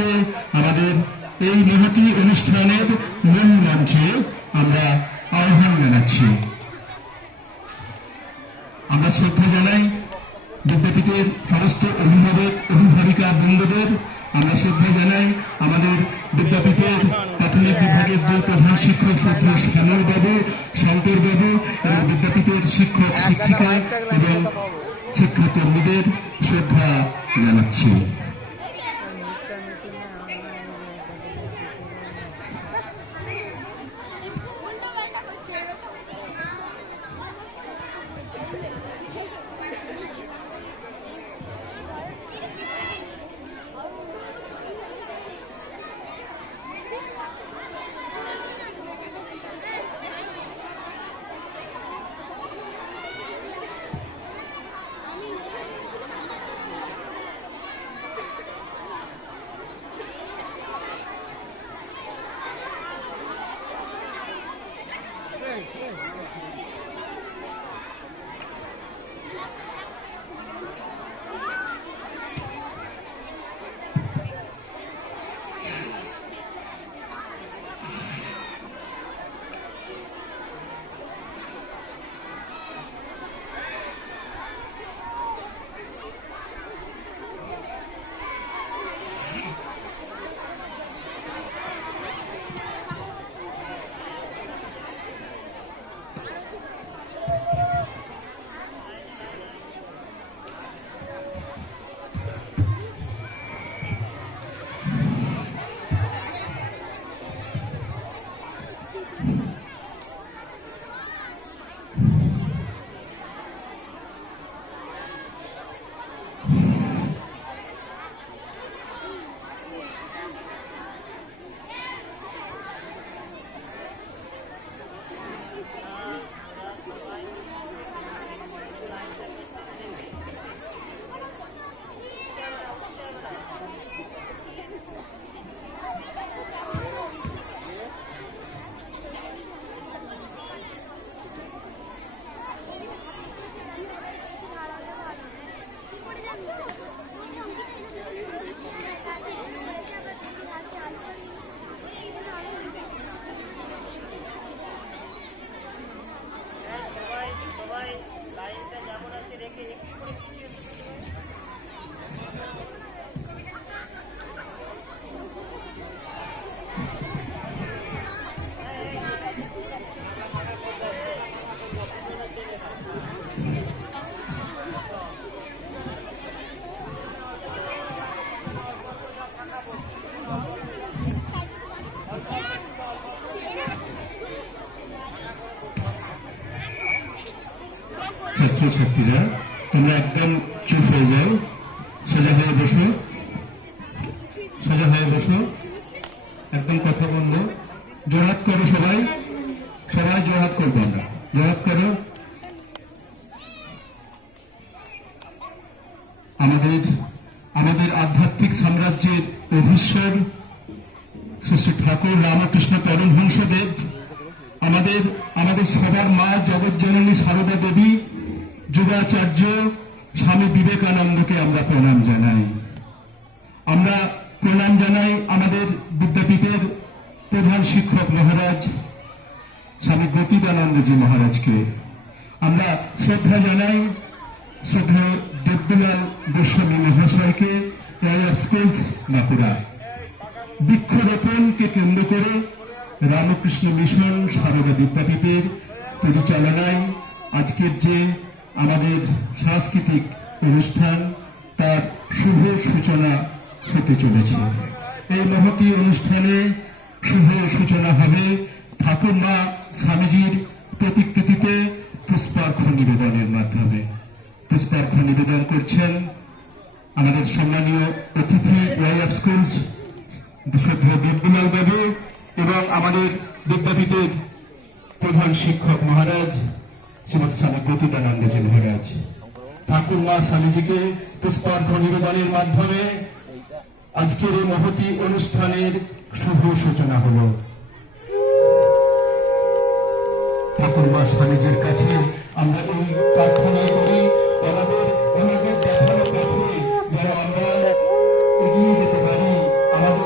মহারাজকে আমাদের এই মহতী অনুষ্ঠানের মূল মঞ্চে আমরা আহ্বান জানাচ্ছি। আমরা শ্রদ্ধা জানাই বিদ্যাপীঠের সমস্ত অভিভাবক অভিভাবিকা বৃন্দদের। আমরা শ্রদ্ধা জানাই আমাদের বিদ্যাপীঠের প্রাথমিক বিভাগের দুই প্রধান শিক্ষক শ্রদ্ধেয় শ্যামল বাবু, শঙ্কর বাবু এবং বিদ্যাপীঠের শিক্ষক শিক্ষিকা এবং শিক্ষাকর্মীদের শ্রদ্ধা জানাচ্ছি। ছাত্রছাত্রীরা তোমরা একদম চুপ হয়ে যাও, সোজা হয়ে বসো, সোজা হয়ে বসো, একদম কথা বন্ধ। জোড়হাত করো সবাই, সবাই জোড়হাত করবো আমরা, জোড়হাত করো। আমাদের আধ্যাত্মিক সাম্রাজ্যের অধীশ্বর শ্রী শ্রী ঠাকুর রামকৃষ্ণ পরমহংসদেব, আমাদের সবার মা জগৎজননী সারদা দেবী, যুগাচার্য স্বামী বিবেকানন্দকে আমরা প্রণাম জানাই। আমরা প্রণাম জানাই আমাদের বিদ্যাপীঠের প্রধান শিক্ষক মহারাজ স্বামী গতিদানন্দজি মহারাজকে। আমরা শ্রদ্ধা জানাই শ্রদ্ধেয় দেবদুলাল গোস্বামী মহাশয়কে, রয়্যাল স্কুলস বাঁকুড়া। বৃক্ষরোপণকে কেন্দ্র করে রামকৃষ্ণ মিশন সারদা বিদ্যাপীঠের পরিচালনায় আজকের যে আমাদের সাংস্কৃতিক অনুষ্ঠান তার শুভ সূচনা হতে চলেছে। এই মহতী অনুষ্ঠানে শুভ সূচনা হবে ঠাকুরমা স্বামীজির প্রতিকৃতিতে পুষ্পার্ঘ্য নিবেদনের মাধ্যমে। পুষ্পার্ঘ্য নিবেদন করছেন আমাদের সম্মানীয় অতিথি রয়্যাল স্কুলস শ্রদ্ধেয় দেবদুলাল বাবু এবং আমাদের বিদ্যাপীঠের প্রধান শিক্ষক মহারাজ শ্রীমৎ স্বামী গতিদানন্দজি মহারাজ। ঠাকুরমা স্বামীজিকে পুষ্পার্ঘ্য নিবেদনের মাধ্যমে আজকের এই মহতী অনুষ্ঠানের শুভ সূচনা হল। ঠাকুরমা স্বামীজির কাছে আমরা এই প্রার্থনা করি, আমাদের দেখানো পথে যেন আমরা এগিয়ে যেতে পারি, আমাদের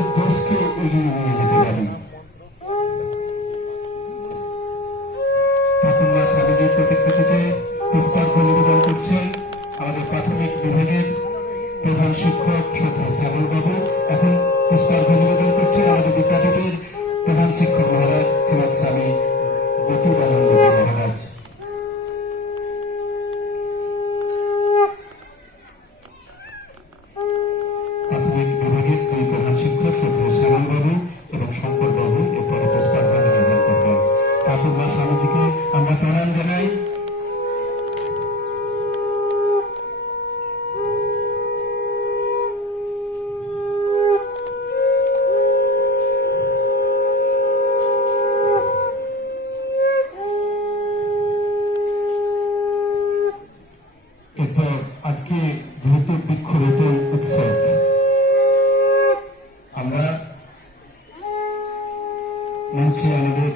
মঞ্চে আমাদের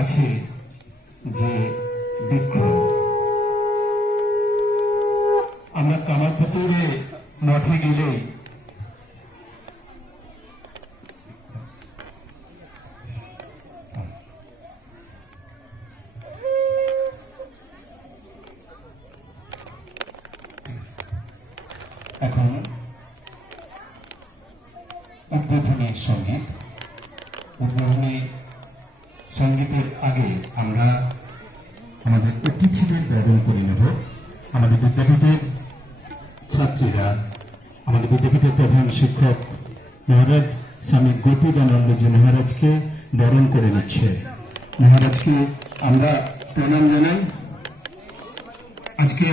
আছে যে বৃক্ষ, আমরা কামারপুকুরে মঠে গেলেই এখন উদ্বোধনী সঙ্গীত। উদ্বোধনী সঙ্গীতের আগে আমরা আমাদের অতিথিদের বরণ করে নেব। আমাদের বিদ্যাপীঠের ছাত্রীরা আমাদের বিদ্যাপীঠের প্রধান শিক্ষক মহারাজ স্বামী গোপীদানন্দজি মহারাজকে বরণ করে নিচ্ছে। মহারাজকে আমরা প্রণাম জানাই। আজকে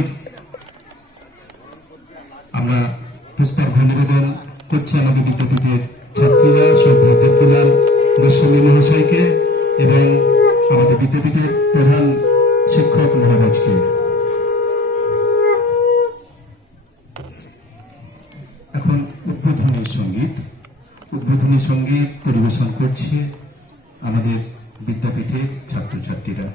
আমরা পুষ্পার্ঘ্য নিবেদন করছি আমাদের বিদ্যাপীঠের ছাত্রীরা শ্রদ্ধা দেবদুলাল গোস্বামী মহাশয়কে এবং আমাদের বিদ্যাপীঠের প্রধান শিক্ষক মহারাজকে। এখন উদ্বোধনী সঙ্গীত পরিবেশন করছে আমাদের বিদ্যাপীঠের ছাত্রছাত্রীরা।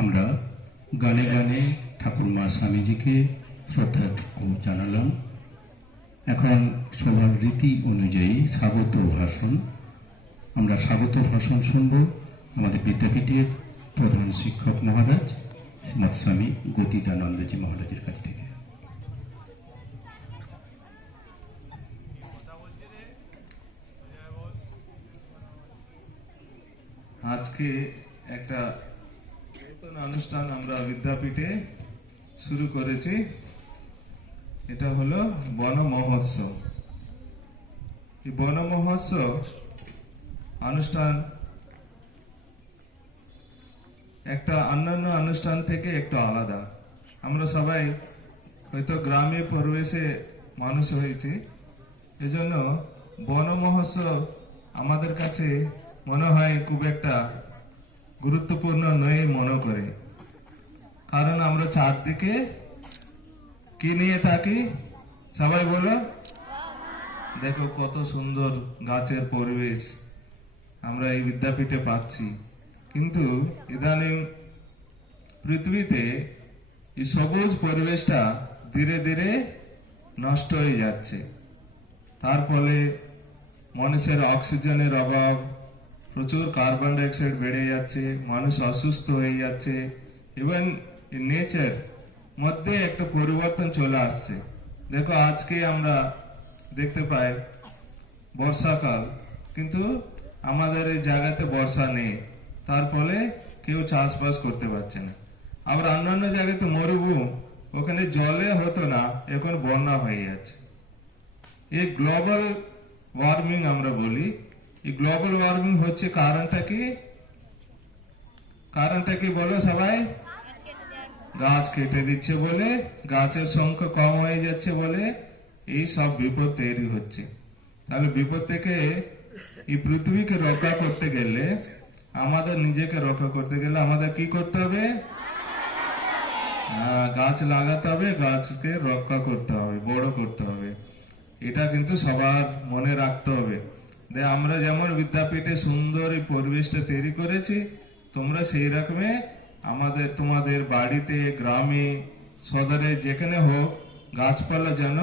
আমরা গানে গানে ঠাকুরমা স্বামীজিকে শ্রদ্ধাটুকু জানালাম। এখন সবার রীতি অনুযায়ী স্বাগত ভাষণ, আমরা স্বাগত ভাষণ শুনব আমাদের বিদ্যাপীঠের প্রধান শিক্ষক মহারাজ শ্রীমৎ স্বামী গতিদানন্দজি মহারাজের কাছ থেকে। আজকে একটা নতুন অনুষ্ঠান আমরা বিদ্যাপীঠে শুরু করেছি, এটা হলো বন মহোৎসব। এই বন মহোৎসব অনুষ্ঠান একটা অন্যান্য অনুষ্ঠান থেকে একটু আলাদা। আমরা সবাই হয়তো গ্রামে পরিবেশে মানুষ হয়েছি, এজন্য বন মহোৎসব আমাদের কাছে মনে হয় খুব একটা গুরুত্বপূর্ণ নয় মনে করে, কারণ আমরা চারদিকে কি নিয়ে থাকি, সবাই বলো, দেখো কত সুন্দর গাছের পরিবেশ আমরা এই বিদ্যাপীঠে পাচ্ছি। কিন্তু ইদানিং পৃথিবীতে এই সবুজ পরিবেশটা ধীরে ধীরে নষ্ট হয়ে যাচ্ছে। তার ফলে মানুষের অক্সিজেনের অভাব, প্রচুর কার্বন ডাইঅক্সাইড বেড়ে যাচ্ছে, মানুষ অসুস্থ হয়ে যাচ্ছে, ইভেন নেচার মধ্যে একটা পরিবর্তন চলে আসছে। দেখো আজকে আমরা দেখতে পাই বর্ষাকাল, কিন্তু আমাদের এই জায়গাতে বর্ষা নেই, তার ফলে কেউ চাষবাস করতে পারছে না। আবার অন্যান্য জায়গাতে মরুভূমি, ওখানে জলে হতো না, এখন বন্যা হয়ে যাচ্ছে। এই গ্লোবাল ওয়ার্মিং আমরা বলি, এই গ্লোবাল ওয়ার্মিং হচ্ছে কারণটা কি বলো সবাই? গাছ কেটে দিচ্ছে বলে, গাছের সংখ্যা কম হয়ে যাচ্ছে বলে এই সব বিপদ তৈরি হচ্ছে। তাহলে বিপদ থেকে এই পৃথিবীকে রক্ষা করতে গেলে, আমাদের নিজেকে রক্ষা করতে গেলে আমাদের কি করতে হবে? গাছ লাগাতে হবে, গাছকে রক্ষা করতে হবে, বড় করতে হবে। এটা কিন্তু সবার মনে রাখতে হবে। আমরা যেমন বিদ্যাপীঠে সুন্দর এই পরিবেশটা তৈরি করেছি, তোমরা সেই রকমে তোমাদের বাড়িতে, গ্রামে, সদরে, যেখানে হোক গাছপালা যেন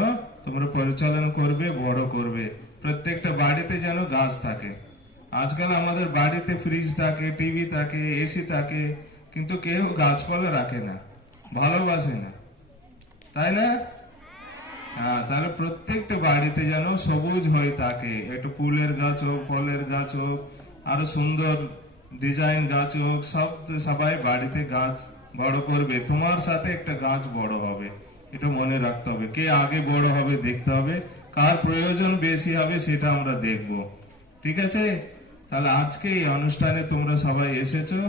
তোমরা পরিচালনা করবে, বড় করবে। প্রত্যেকটা বাড়িতে যেন গাছ থাকে। আজকাল আমাদের বাড়িতে ফ্রিজ থাকে, টিভি থাকে, এসি থাকে, কিন্তু কেউ গাছপালা রাখে না, ভালোবাসে না, তাই না? তাহলে প্রত্যেকটা বাড়িতে যেন সবুজ হয়ে থাকে, একটু ফুলের গাছ হোক, ফলের গাছ হোক, আরো সুন্দর ডিজাইন গাছ হোক, সবাই বাড়িতে গাছ বড় করবে। তোমার সাথে একটা গাছ বড় হবে, এটা মনে রাখতে হবে। কে আগে বড় হবে দেখতে হবে, কার প্রয়োজন বেশি হবে সেটা আমরা দেখব, ঠিক আছে? তাহলে আজকে এই অনুষ্ঠানে তোমরা সবাই এসেছো,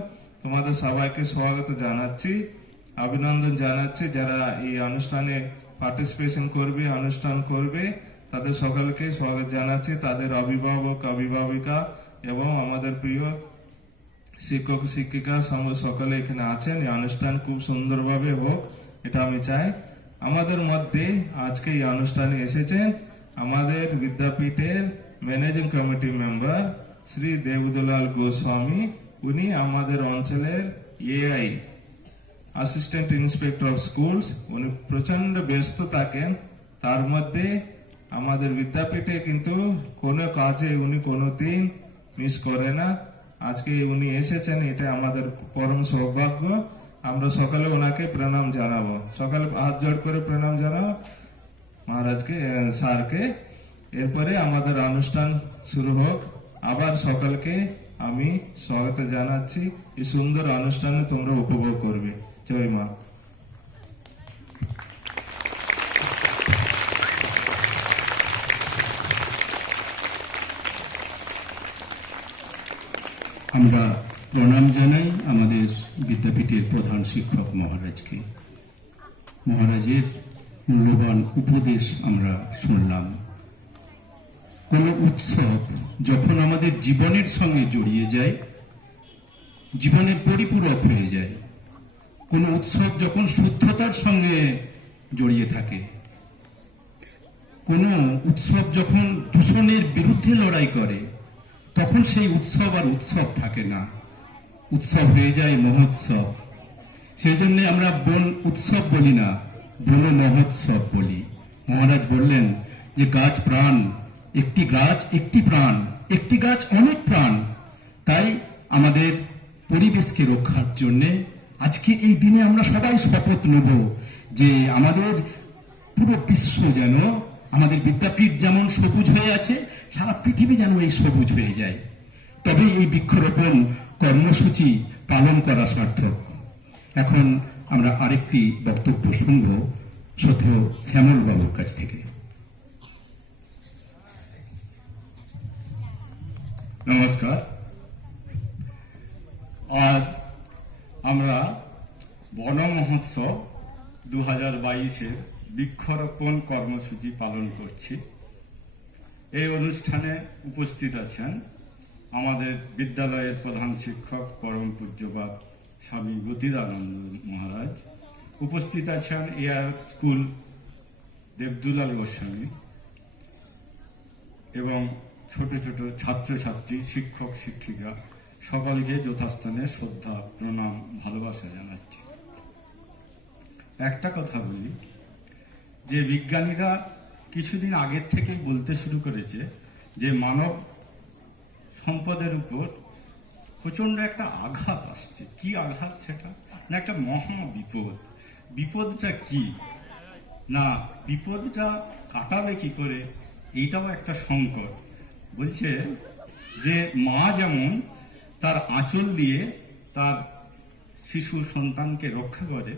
তোমাদের সবাইকে স্বাগত জানাচ্ছি, অভিনন্দন জানাচ্ছি। যারা এই অনুষ্ঠানে পার্টিসিপেশন করবে, অনুষ্ঠান করবে, তাদের সকলকে স্বাগত জানাচ্ছি। তাদের অভিভাবক, অভিভাবিকা এবং আমাদের প্রিয় শিক্ষক শিক্ষিকা সকলে এখানে আছেন। এই অনুষ্ঠান খুব সুন্দরভাবে হোক, এটা আমি চাই। আমাদের মধ্যে আজকে এই অনুষ্ঠানে এসেছেন আমাদের বিদ্যাপীঠের managing committee member Shri Debdulal Goswami. উনি আমাদের অঞ্চলের AI, assistant inspector of schools. উনি প্রচন্ড ব্যস্ত থাকেন, তার মধ্যে আমাদের বিদ্যাপীঠে কিন্তু কোনো কাজে উনি কোনোদিন মিস করে না। আজকে উনি এসেছেন, এটা আমাদের পরম সৌভাগ্য। আমরা সকালে ওনাকে প্রণাম জানাবো, সকালে হাত জোড় করে প্রণাম জানাবো মহারাজকে, স্যারকে। এরপরে আমাদের অনুষ্ঠান শুরু হোক। আবার সকালকে আমি স্বাগত জানাচ্ছি। এই সুন্দর অনুষ্ঠানে তোমরা উপভোগ করবে। জয় মা। আমরা প্রণাম জানাই আমাদের বিদ্যাপীঠের প্রধান শিক্ষক মহারাজকে। মহারাজের মূল্যবান উপদেশ আমরা শুনলাম। কোন উৎসব যখন আমাদের জীবনের সঙ্গে জড়িয়ে যায়, জীবনের পরিপূরক হয়ে যায়, কোন উৎসব যখন শুদ্ধতার সঙ্গে জড়িয়ে থাকে, কোন উৎসব যখন দূষণের বিরুদ্ধে লড়াই করে, তখন সেই উৎসব আর উৎসব থাকে না, উৎসব হয়ে যায় মহোৎসব। সেই জন্য আমরা বন উৎসব বলি না, বন মহোৎসব বলি। মহারাজ বললেন যে গাছ প্রাণ, একটি গাছ একটি প্রাণ, একটি গাছ অনেক প্রাণ। তাই আমাদের পরিবেশকে রক্ষার জন্যে আজকে এই দিনে আমরা সবাই শপথ নেব যে আমাদের পুরো বিশ্ব যেন, আমাদের বিদ্যাপীঠ যেমন সবুজ হয়ে আছে, সারা পৃথিবী যেন এই সবুজ হয়ে যায়। তবে এই বৃক্ষরোপণ কর্মসূচি পালন করা সার্থক। এখন আমরা আরেকটি বক্তব্য শুনব শ্রদ্ধেয় শ্যামল বাবুর কাছ থেকে। নমস্কার। আজ আমরা বন মহোৎসব 2022-এর বৃক্ষরোপণ কর্মসূচি পালন করছি। এই অনুষ্ঠানে উপস্থিত আছেন আমাদের বিদ্যালয়ের প্রধান শিক্ষক পরম পূজ্যপাদ স্বামী গতিদানন্দ মহারাজ, উপস্থিত আছেন এআর স্কুল দেবদুলাল গোস্বামী এবং ছোট ছোট ছাত্রছাত্রী, শিক্ষক শিক্ষিকা সকলকে যথাস্থানে শ্রদ্ধা, প্রণাম, ভালোবাসা জানাচ্ছি। একটা কথা বলি যে বিজ্ঞানীরা কিছুদিন আগের থেকেই বলতে শুরু করেছে যে মানব সম্পদের উপর প্রচন্ড একটা আঘাত আসছে। কি আঘাত সেটা? না একটা মহা বিপদ। বিপদটা কি? না বিপদটা কাটাবে কি করে, এইটাও একটা সংকট। বলছে যে মা যেমন তার আঁচল দিয়ে তার শিশু সন্তানকে রক্ষা করে,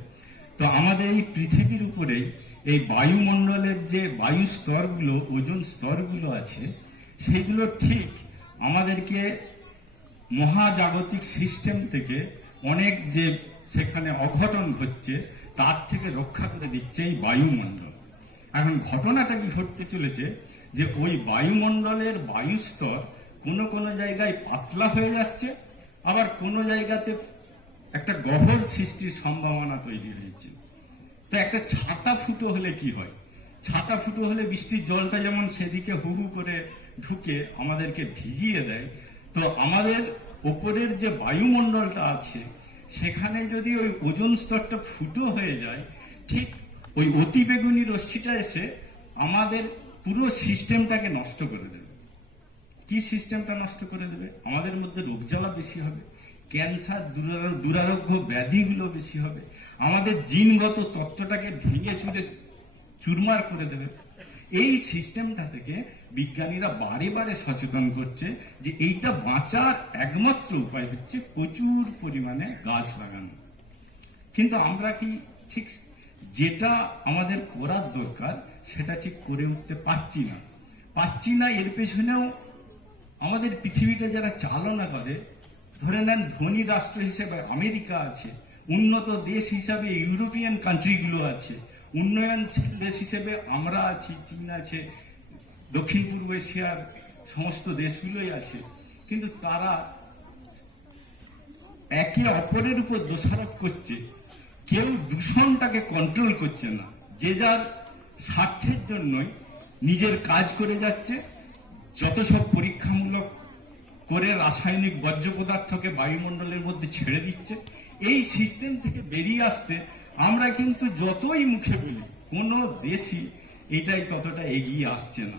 তো আমাদের এই পৃথিবীর উপরেই এই বায়ুমণ্ডলের যে বায়ু স্তরগুলো, ওজোন স্তরগুলো আছে, সেগুলো ঠিক আমাদেরকে মহাজাগতিক সিস্টেম থেকে অনেক যে সেখানে অঘটন ঘটছে তার থেকে রক্ষা করে দিচ্ছে এই বায়ুমণ্ডল। এখন ঘটনাটা কি ঘটতে চলেছে যে ওই বায়ুমণ্ডলের বায়ুস্তর কোনো কোনো জায়গায় পাতলা হয়ে যাচ্ছে, আবার কোনো জায়গাতে একটা গহ্বর সৃষ্টির সম্ভাবনা তৈরি হয়েছে। তো একটা ছাতা ফুটো হলে কি হয়? ছাতা ফুটো হলে বৃষ্টির জলটা যেমন সেদিকে হু হু করে ঢুকে আমাদেরকে ভিজিয়ে দেয়, তো আমাদের ওপরের যে বায়ুমণ্ডলটা আছে সেখানে যদি ওই ওজোন স্তরটা ফুটো হয়ে যায়, ঠিক ওই অতিবেগুনি রশ্মিটা এসে আমাদের পুরো সিস্টেমটাকে নষ্ট করে দেবে। কি সিস্টেমটা নষ্ট করে দেবে? আমাদের মধ্যে রোগ জ্বালা বেশি হবে, ক্যান্সার, দুরারোগ্য ব্যাধিগুলো বেশি হবে, আমাদের জিনগত তত্ত্বটাকে ভেঙে চুরে চুরমার করে দেবে। এই সিস্টেমটা থেকে বিজ্ঞানীরা বারে বারে সচেতন করছে যে এইটা বাঁচার একমাত্র উপায় হচ্ছে প্রচুর পরিমাণে গাছ লাগানো। কিন্তু আমরা কি ঠিক যেটা আমাদের করার দরকার সেটা ঠিক করে উঠতে পারছি না। এর পেছনেও আমাদের পৃথিবীটা যারা চালনা করে, ধরে নেন ধনী রাষ্ট্র হিসেবে আমেরিকা আছে, উন্নত দেশ হিসাবে ইউরোপিয়ান কান্ট্রিগুলো আছে, উন্নয়নশীল দেশ হিসেবে আমরা আছি, চীন আছে, দক্ষিণ পূর্ব এশিয়ার সমস্ত দেশগুলোই আছে। কিন্তু তারা একে অপরের উপর দোষারোপ করছে, কেউ দূষণটাকে কন্ট্রোল করছে না, যে যার স্বার্থের জন্যই নিজের কাজ করে যাচ্ছে। যত সব পরীক্ষামূলক করে রাসায়নিক বর্জ্য পদার্থকে বায়ুমণ্ডলের মধ্যে ছেড়ে দিচ্ছে। এই সিস্টেম থেকে বেরিয়ে আসতে আমরা কিন্তু যতই মুখে বলি, কোনো দেশই এটাই ততটা এগিয়ে আসছে না।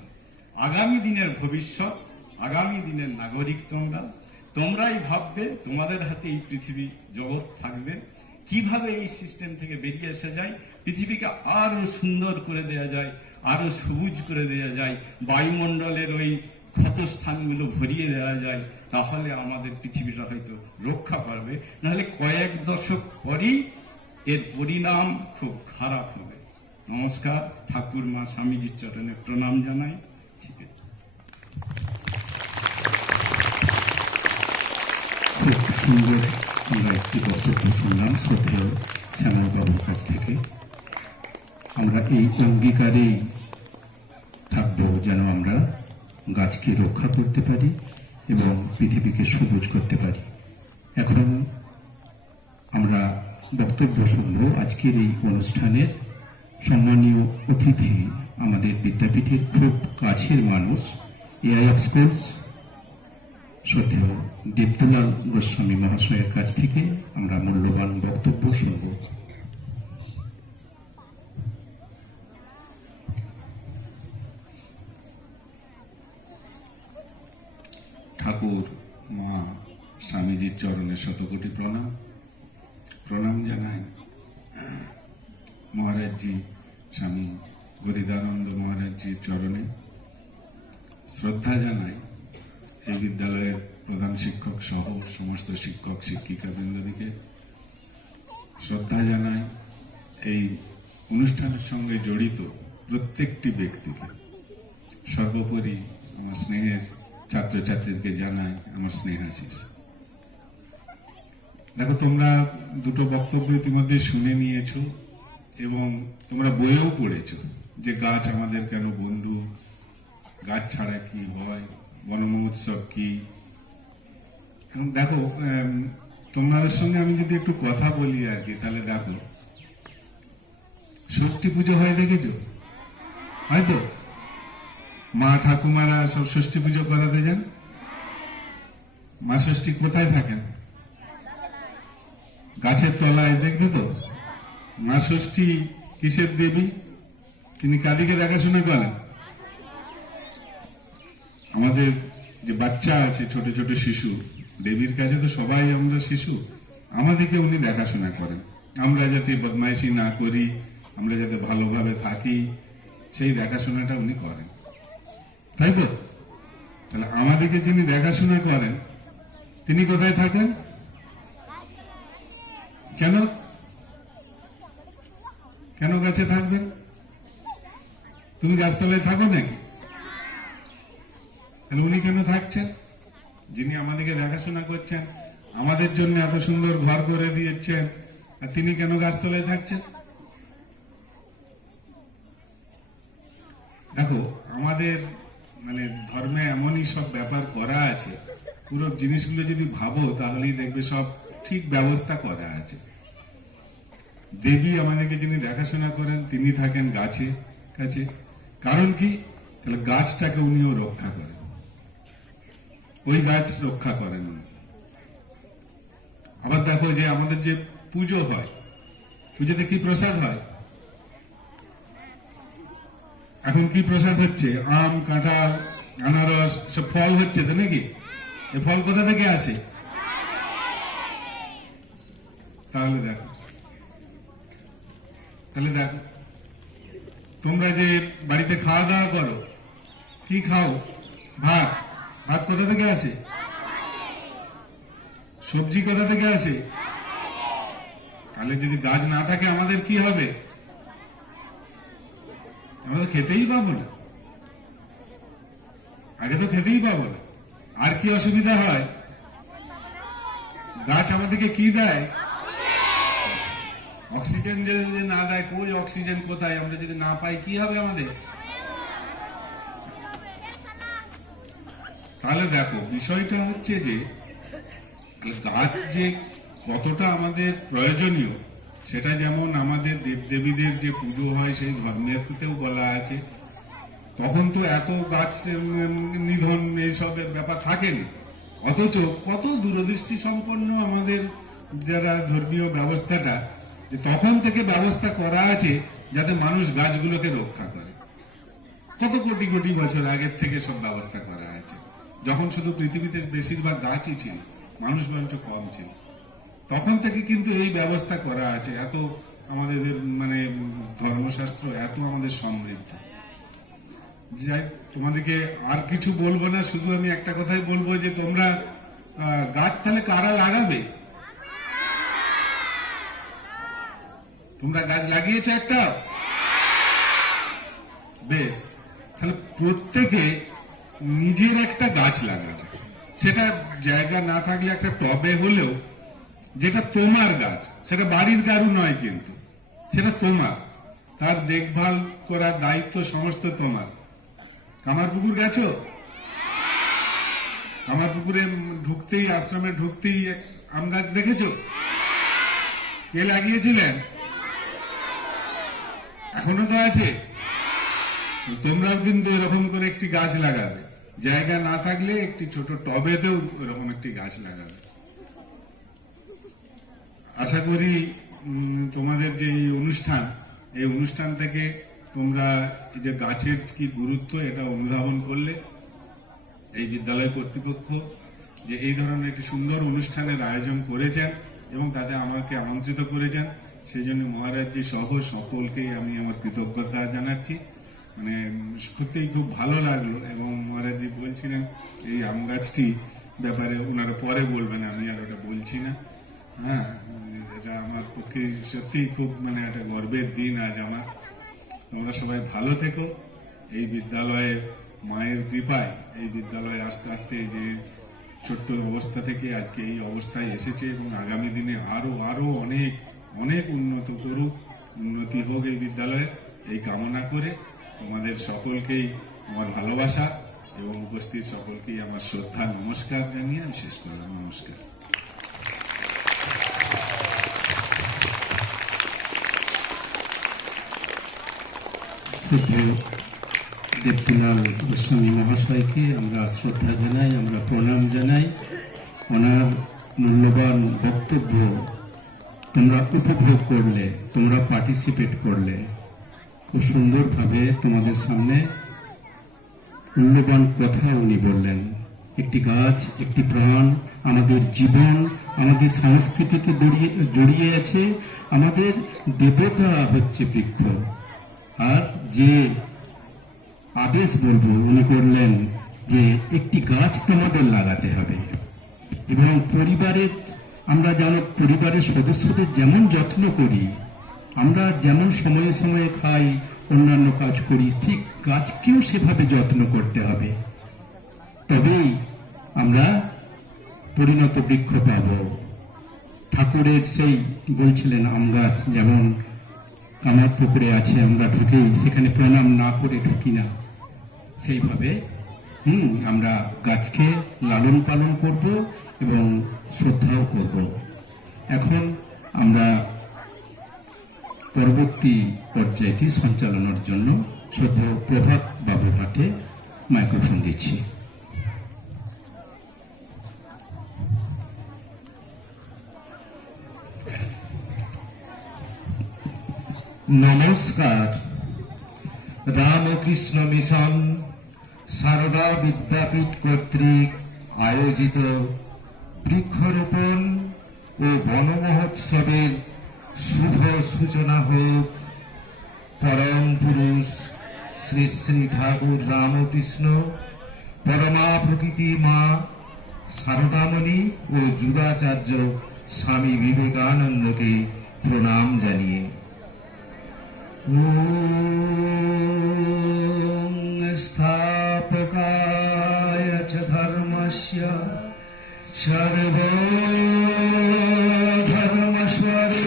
আগামী দিনের ভবিষ্যৎ, আগামী দিনের নাগরিক তোমরাই ভাববে, তোমাদের হাতে এই পৃথিবী জগৎ থাকবে। কিভাবে এই সিস্টেম থেকে বেরিয়ে আসা যায়, পৃথিবীকে আরো সুন্দর করে দেয়া যায়, আরো সবুজ করে দেয়া যায়, বায়ুমণ্ডলের ওই ক্ষতস্থানগুলো ভরিয়ে দেওয়া যায়, তাহলে আমাদের পৃথিবীটা হয়তো রক্ষা পাবে। নাহলে কয়েক দশক পরেই এর পরিণাম খুব খারাপ হবে। নমস্কার। ঠাকুর মা স্বামীজির চরণে প্রণাম জানাই। ঠিক আছে, খুব সুন্দর আমরা একটি বক্তব্য শুনলাম শ্রদ্ধেয় শ্যামল বাবুর কাছ থেকে। আমরা এই অঙ্গীকারেই থাকবো যেন আমরা গাছকে রক্ষা করতে পারি এবং পৃথিবীকে সবুজ করতে পারি। এখন আমরা বক্তব্য শুনব আজকের এই অনুষ্ঠানের সম্মানীয় অতিথি, আমাদের বিদ্যাপীঠের খুব কাছের মানুষ, এআইএফ স্কুলস শ্রদ্ধেয় দীপ্তলাল গোস্বামী মহাশয়ের কাছ থেকে আমরা মূল্যবান বক্তব্য শুনব। ঠাকুর মা স্বামীজির চরণে শতকোটি প্রণাম। প্রণাম জানাই মহারাজজি স্বামী গরিদানন্দ মহারাজজির চরণে। শ্রদ্ধা জানাই এই বিদ্যালয়ের প্রধান শিক্ষক সহ সমস্ত শিক্ষক শিক্ষিকা বৃন্দদিকে। শ্রদ্ধা জানাই এই অনুষ্ঠানের সঙ্গে জড়িত প্রত্যেকটি ব্যক্তিকে। সর্বোপরি আমার স্নেহের ছাত্রছাত্রীদেরকে জানাই আমার স্নেহাশিস। দেখো, তোমরা দুটো বক্তব্য ইতিমধ্যে শুনে নিয়েছো এবং তোমরা বইয়েও পড়েছো যে গাছ আমাদের কেন বন্ধু, গাছ ছাড়া কি হয়, বন মহোৎসব কি। এবং দেখো, তোমাদের সঙ্গে আমি যদি একটু কথা বলি আর কি, তাহলে দেখো ষষ্ঠী পুজো হয়, দেখেছো হয়তো? মা ঠাকুমারা সব ষষ্ঠী পুজো করাতে যান। মা ষষ্ঠী কোথায় থাকেন? গাছের তলায়, দেখবে তো। মা ষষ্ঠী কিসের দেবী? তিনি কাদিকে দেখাশোনা করেন। আমাদের যে বাচ্চা আছে, ছোট ছোট শিশু, দেবীর কাছে তো সবাই আমরা শিশু, আমাদেরকে উনি দেখাশোনা করেন। আমরা যাতে বদমাইশি না করি, আমরা যাতে ভালোভাবে থাকি, সেই দেখাশোনাটা উনি করেন, তাই তো? তাহলে আমাদেরকে যিনি দেখাশোনা করেন তিনি কোথায় থাকেন? কেন কেন গাছে থাকবেন? তুমি গাছতলায় থাকো নাকি? তাহলে উনি কেন থাকছেন? যিনি আমাদেরকে দেখাশোনা করছেন, আমাদের জন্য এত সুন্দর ঘর করে দিয়েছেন, আর তিনি কেন গাছতলায় থাকছেন? দেখো, আমাদের মানে ধর্মে এমনই সব ব্যাপার করা আছে, পুরো জিনিসগুলো যদি ভাবো তাহলেই দেখবে সব ঠিক ব্যবস্থা করা আছে। দেবী আমাদেরকে যিনি দেখাশোনা করেন তিনি থাকেন গাছে কাছে। কারণ কি? তাহলে গাছটাকে উনিও রক্ষা করেন, ওই গাছ রক্ষা করেন উনি। আবার দেখো যে আমাদের যে পুজো হয়, পুজোতে কি প্রসাদ হয়? এখন কি প্রসাদ হচ্ছে? আম, কাঁঠাল, আনারস, সব ফল হচ্ছে তো নাকি? এই ফল কোথা থেকে আসে? তাহলে দেখো তোমরা যে বাড়িতে খাওয়া দাওয়া করো, কি খাও? ভাত। ভাত কোথা থেকে আসে? সবজি কোথা থেকে আসে? তাহলে যদি গাছ না থাকে আমাদের কি হবে? আমরা তো খেতেই পাবো না, আগে তো খেতেই পাবো না। আর কি অসুবিধা হয়? গাছ আমাদেরকে কি দেয়? অক্সিজেন যদি না দেয়, কই অক্সিজেন কোথায়? আমরা যদি না পাই কি হবে আমাদের? তাহলে দেখো, বিষয়টা হচ্ছে যে গাছ যে কতটা আমাদের প্রয়োজনীয়, সেটা যেমন আমাদের দেবদেবীদের যে পুজো হয় সেই ধর্মের ক্ষেত্রেও বলা আছে। তখন তো এত গাছ নিধন এইসবের ব্যাপার থাকেনি, অথচ কত দূরদৃষ্টি সম্পন্ন আমাদের যারা ধর্মীয় ব্যবস্থাটা, তখন থেকে ব্যবস্থা করা আছে যাতে মানুষ গাছগুলোকে রক্ষা করে। কত কোটি কোটি বছর আগের থেকে সব ব্যবস্থা করা আছে, যখন শুধু পৃথিবীতে বেশিরভাগ গাছই ছিল, মানুষ বরঞ্চ কম ছিল। তখন থেকে কিন্তু এই ব্যবস্থা করা আছে। এত আমাদের মানে ধর্মশাস্ত্র এত আমাদের সমৃদ্ধ। যাই, তোমাদেরকে আর কিছু বলবো না, শুধু আমি একটা কথাই বলবো যে তোমরা গাছ তাহলে কারা লাগাবে? তোমরা গাছ লাগিয়েছো একটা? বেশ, তাহলে প্রত্যেকে নিজের একটা গাছ লাগাবে। সেটা জায়গা না থাকলে একটা টবে হলেও, যেটা তোমার গাছ, সেটা বাড়ির কারু নয়, কিন্তু সেটা তোমার, তার দেখভাল করার দায়িত্ব সমস্ত তোমার। কামারপুকুর গেছো? কামারপুকুরে ঢুকতেই, আশ্রমে ঢুকতেই আম গাছ দেখেছো? কে লাগিয়েছিলেন? এখনো তো আছে। তোমরাও কিন্তু এরকম করে একটি গাছ লাগাবে। জায়গা না থাকলে একটি ছোট টবেতেও এরকম একটি গাছ লাগাবে। আশা করি তোমাদের যে এই অনুষ্ঠান থেকে তোমরা এই যে গাছের কি গুরুত্ব এটা অনুধাবন করলে। এই বিদ্যালয় কর্তৃপক্ষ যে এই ধরনের একটি সুন্দর অনুষ্ঠানের আয়োজন করেছেন এবং তাতে আমাকে আমন্ত্রিত করেছেন, সেই জন্য মহারাজজি সহ সকলকেই আমি আমার কৃতজ্ঞতা জানাচ্ছি। মানে সত্যিই খুব ভালো লাগলো। এবং মহারাজজি বলছিলেন এই আম গাছটি ব্যাপারে ওনারা পরে বলবেন, আমি আর ওটা বলছি না। হ্যাঁ, এটা আমার পক্ষে সত্যিই খুব মানে একটা গর্বের দিন আজ আমার। তোমরা সবাই ভালো থেকো। এই বিদ্যালয়ে মায়ের কৃপায় এই বিদ্যালয় আস্তে আস্তে যে ছোট্ট অবস্থা থেকে আজকে এই অবস্থায় এসেছে এবং আগামী দিনে আরো অনেক অনেক উন্নতি হোক এই বিদ্যালয়ে, এই কামনা করে তোমাদের সকলকেই আমার ভালোবাসা এবং উপস্থিত সকলকেই আমার শ্রদ্ধা নমস্কার জানিয়ে আমি শেষ করলাম। নমস্কার। শ্রদ্ধেয় দেবদুলাল গোস্বামী মহাশয়কে আমরা শ্রদ্ধা জানাই, আমরা প্রণাম জানাই। ওনার মূল্যবান বক্তব্য তোমরা উপভোগ করলে, তোমরা পার্টিসিপেট করলে। খুব সুন্দরভাবে তোমাদের সামনে মূল্যবান কথা উনি বললেন। একটি গাছ, একটি প্রাণ, আমাদের জীবন, আমাদের সংস্কৃতিতে জড়িয়ে আছে। আমাদের দেবতা হচ্ছে বৃক্ষ। আর যে আদেশ বলবো উনি করলেন যে একটি গাছ তোমাদের লাগাতে হবে। এবং পরিবারের, আমরা যেন পরিবারের সদস্যদের যেমন যত্ন করি, আমরা যেমন সময়ে সময়ে খাই, অন্যান্য কাজ করি, ঠিক গাছকেও সেভাবে যত্ন করতে হবে। তবেই আমরা পরিণত বৃক্ষ পাব। ঠাকুরের সেই বলছিলেন আম গাছ যেমন আমার পুকুরে আছে, আমরা ঢুকেই সেখানে প্রণাম না করে ঢুকি না। সেইভাবে আমরা গাছকে লালন পালন করব এবং শ্রদ্ধাও করব। এখন আমরা পরবর্তী পর্যায়টি সঞ্চালনার জন্য শ্রদ্ধেয় প্রভাত বাবুর হাতে মাইক্রোফোন দিচ্ছি। নমস্কার। রামকৃষ্ণ মিশন সারদা বিদ্যাপীঠ কর্তৃক আয়োজিত বৃক্ষরোপণ ও বন মহোৎসবের শুভ সূচনা হোক। পরম পুরুষ শ্রী শ্রী ঠাকুর রামকৃষ্ণ, পরমা প্রকৃতি মা সারদামণি ও যুগাচার্য স্বামী বিবেকানন্দকে প্রণাম জানিয়ে স্থাপকায় চ ধর্মস্য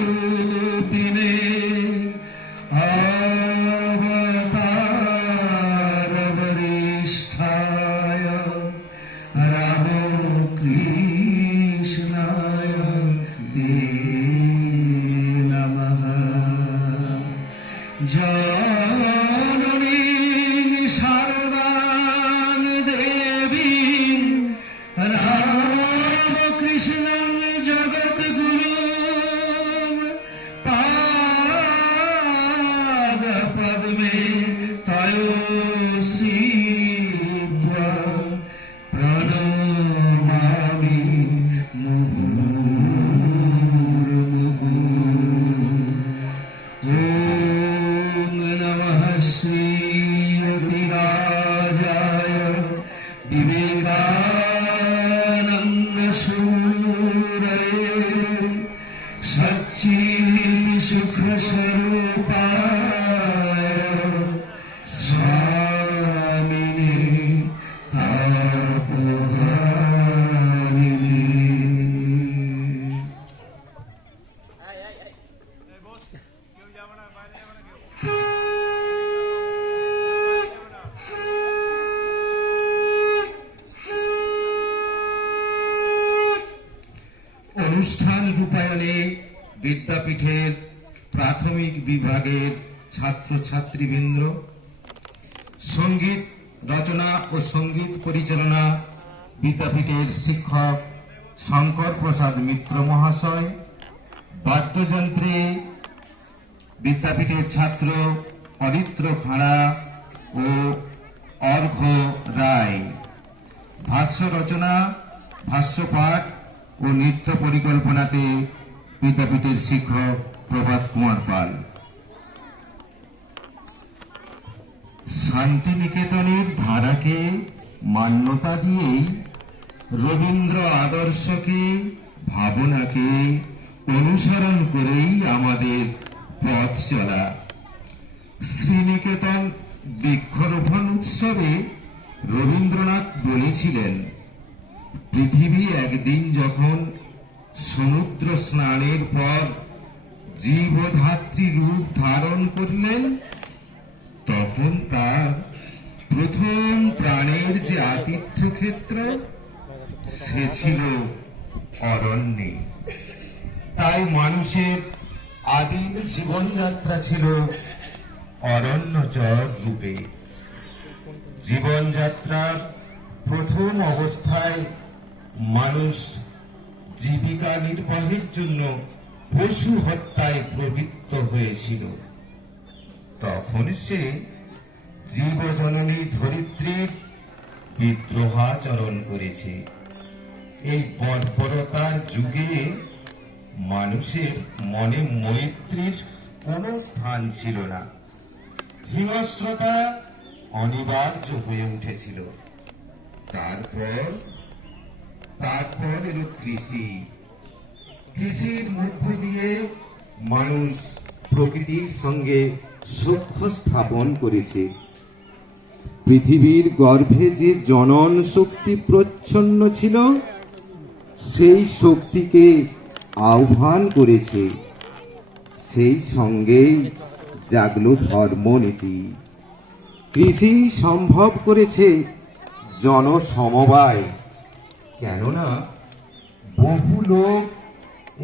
সর্বধর্মস্বরূপিণে অবতারবরিষ্ঠায় রামকৃষ্ণায় তে নমঃ। জননীং শারদাং দেবীং রামকৃষ্ণং জগদ্গুরুং পাদপদ্মে তয়োশ্রীত্বা প্রণমামি মুহুর্মুহুঃ। ওম নমঃ শ্রীমতিরাজায় বিবেকানন্দ সূরয়ে সচ্চিৎ সুখ স্বরূপায় স্বামিনে তাপহারিণে। অনুষ্ঠান রূপায়ণে বিদ্যাপীঠের প্রাথমিক বিভাগের ছাত্রছাত্রীবৃন্দ, সঙ্গীত রচনা ও সঙ্গীত পরিচালনা বিদ্যাপীঠের শিক্ষক শঙ্কর প্রসাদ মিত্র মহাশয়, বাদ্যযন্ত্রে বিদ্যাপীঠের ছাত্র অরিত্র খাঁড়া ও অর্ঘ্য রায়, ভাষ্য রচনা, ভাষ্যপাঠ ও নৃত্য পরিকল্পনাতে বিদ্যাপীঠের শিক্ষক প্রভাত কুমার পাল। শান্তিনিকেতনের ধারাকে মান্যতা দিয়েই রবীন্দ্র আদর্শকে, ভাবনাকে অনুসরণ করেই আমাদের পথ চলা। শ্রীনিকেতন বৃক্ষরোপণ উৎসবে রবীন্দ্রনাথ বলেছিলেন, পৃথিবী একদিন যখন সমুদ্র স্নানের পর জীবধাত্রী রূপ ধারণ করলেন, তখন তার প্রথম প্রাণের যে আতিথ্য ক্ষেত্র সে ছিল অরণ্যে। তাই মানুষের আদিম জীবনযাত্রা ছিল অরণ্যচর রূপে। জীবনযাত্রার প্রথম অবস্থায় মানুষ জীবিকা নির্বাহের জন্য পশু হত্যায় প্রবৃত্ত হয়েছিল। তখন সে জীবজননী ধরিত্রীর বিদ্রোহাচরণ করেছে। এই বর্বরতার যুগে মানুষের মনে মৈত্রীর কোনো স্থান ছিল না। হিংস্রতা অনিবার্য হয়ে উঠেছিল। তারপর এলো কৃষি। কৃষির মধ্য দিয়ে মানুষ প্রকৃতির সঙ্গে সখ্য স্থাপন করেছে। পৃথিবীর গর্ভে যে জনন শক্তি প্রচ্ছন্ন ছিল, সেই শক্তিকে আহ্বান করেছে। সেই সঙ্গেই জাগলো ধর্মনীতি। কৃষি সম্ভব করেছে জনসমবায়। কেননা বহু লোক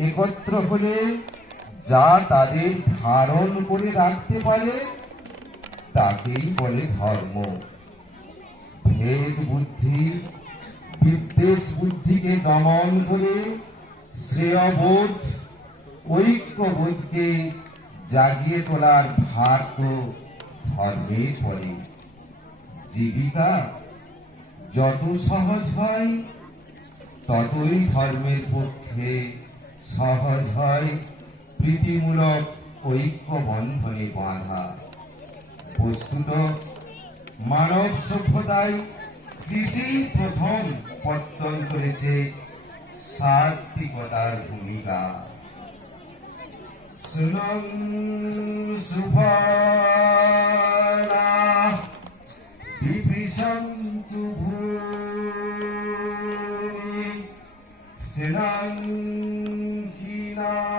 একত্র হলে যা তাদের ধারণ করে রাখতে পারে তাকেই বলে ধর্ম। ভেদ বুদ্ধি, বিদ্বেষ বুদ্ধিকে দমন করে শ্রেয়বোধ, ঐক্যবোধকে জাগিয়ে তোলার ভার তো ধর্মের পরে। জীবিকা যত সহজ হয় ততই ধর্মের পক্ষে সহজ হয় প্রীতিমূলক ঐক্য বন্ধনে বাঁধা। বস্তুত মানব সভ্যতায় কৃষি প্রথম পত্তন করেছে সাত্বিকতার ভূমিকা। শুনং সুফলা বিপিশন্তু ভূমি সিনং কিনাসা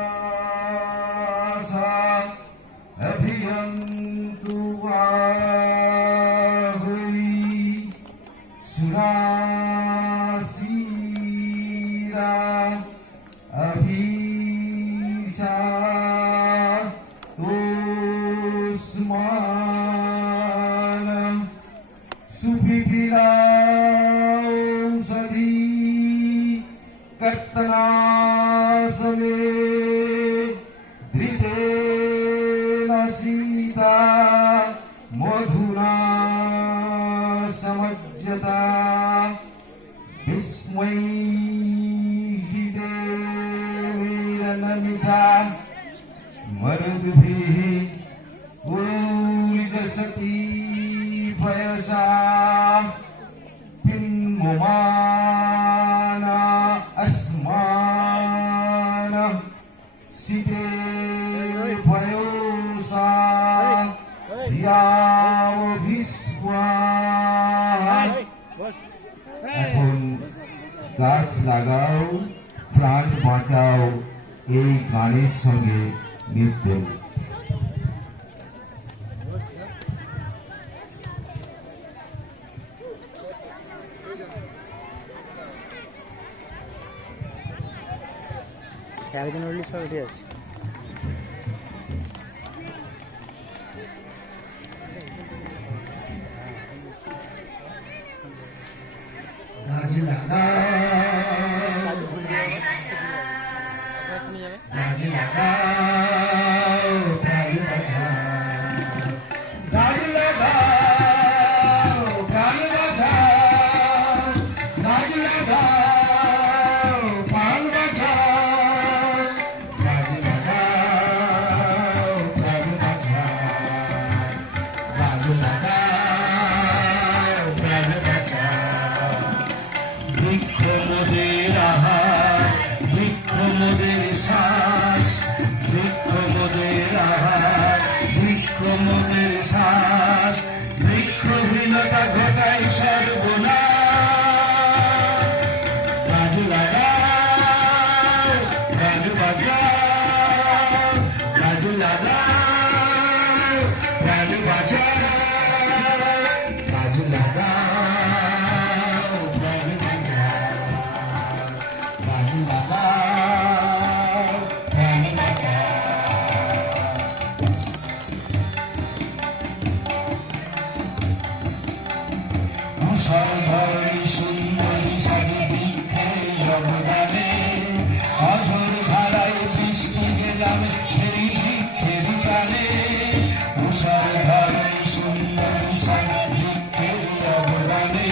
অভিয়ন্তু আহুই সুরাসীরা অভিশা তোস্মান সুপিপিলাঔষধি কর্তনাসমে ধৃতেন সীতা মধুনা সমজ্জতা বিস্মৈ হি দেবৈরনমিতা মরুদ্ভিঃ উলিদসতি পয়সা পিন্মুমানা আসমান সিতে পয়সা ধিয়াও ভিস্বা। এখন গাছ লাগাও, প্রাণ বাঁচাও, এই গানের সঙ্গে নৃত্য। একজন উঠলে সব উঠে যাচ্ছে। পেলাম সেই বৃক্ষের প্রাণে উষার ধারায় সুন্দর বিশাল বৃক্ষের অবদানে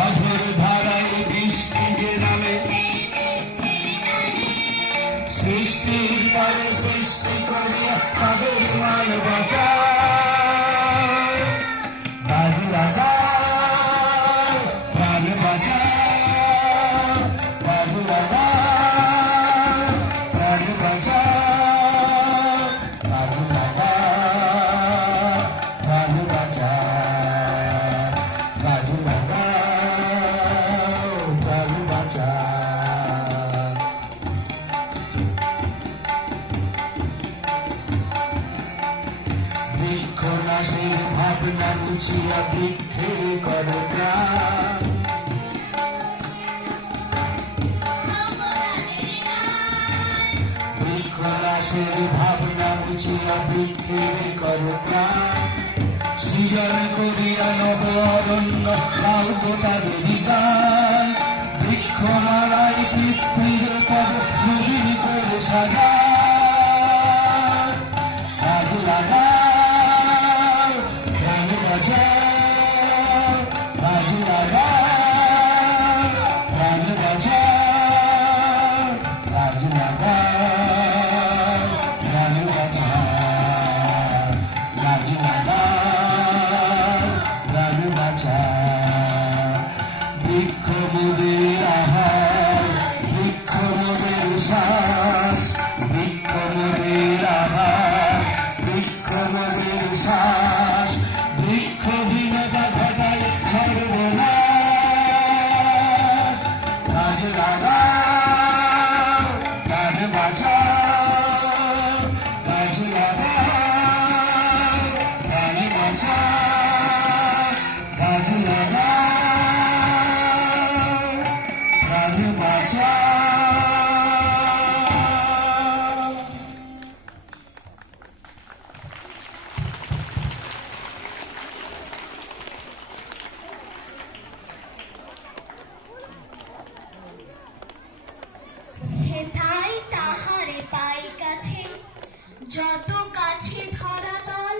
আঝোর ধারায় বৃষ্টি গ্রামে সৃষ্টির পরে সৃষ্টি করিয়া তাদের মান বাঁচায় গাছ লাগাও প্রাণ বাঁচাও গাছ লাগাও প্রাণ বাঁচাও গাছ লাগাও প্রাণ বাঁচাও গাছ লাগাও প্রাণ বাঁচাও বৃক্ষ নাশের ভাবনা মুছিয়া বৃক্ষের করো প্রাণ বৃক্ষ নাশের ভাবনা মুছিয়া বৃক্ষের করো প্রাণ সৃজন করিয়া নব অরণ্য লাউ তাদের গান বৃক্ষ মারাই পৃথিবীর পর নদীর করে সাজায় গাছ লাগাও প্রাণ বাঁচাও গাছ লাগাও প্রাণ বাঁচাও গাছ লাগাও প্রাণ বাঁচাও গাছ লাগাও প্রাণ বাঁচাও বৃক্ষ মোদের আহার বৃক্ষ মোদের শ্বাস বৃক্ষ মোদের আহার বৃক্ষ মোদের শ্বাস বৃক্ষহীনতা ঘটায় সর্বনাশ গাছ লাগাও গাছ বাঁচাও গাছ লাগাও প্রাণ বাঁচাও গাছ লাগাও প্রাণ বাঁচাও হেথায় তাহারে পাই কাছে যত গাছে ধরা তল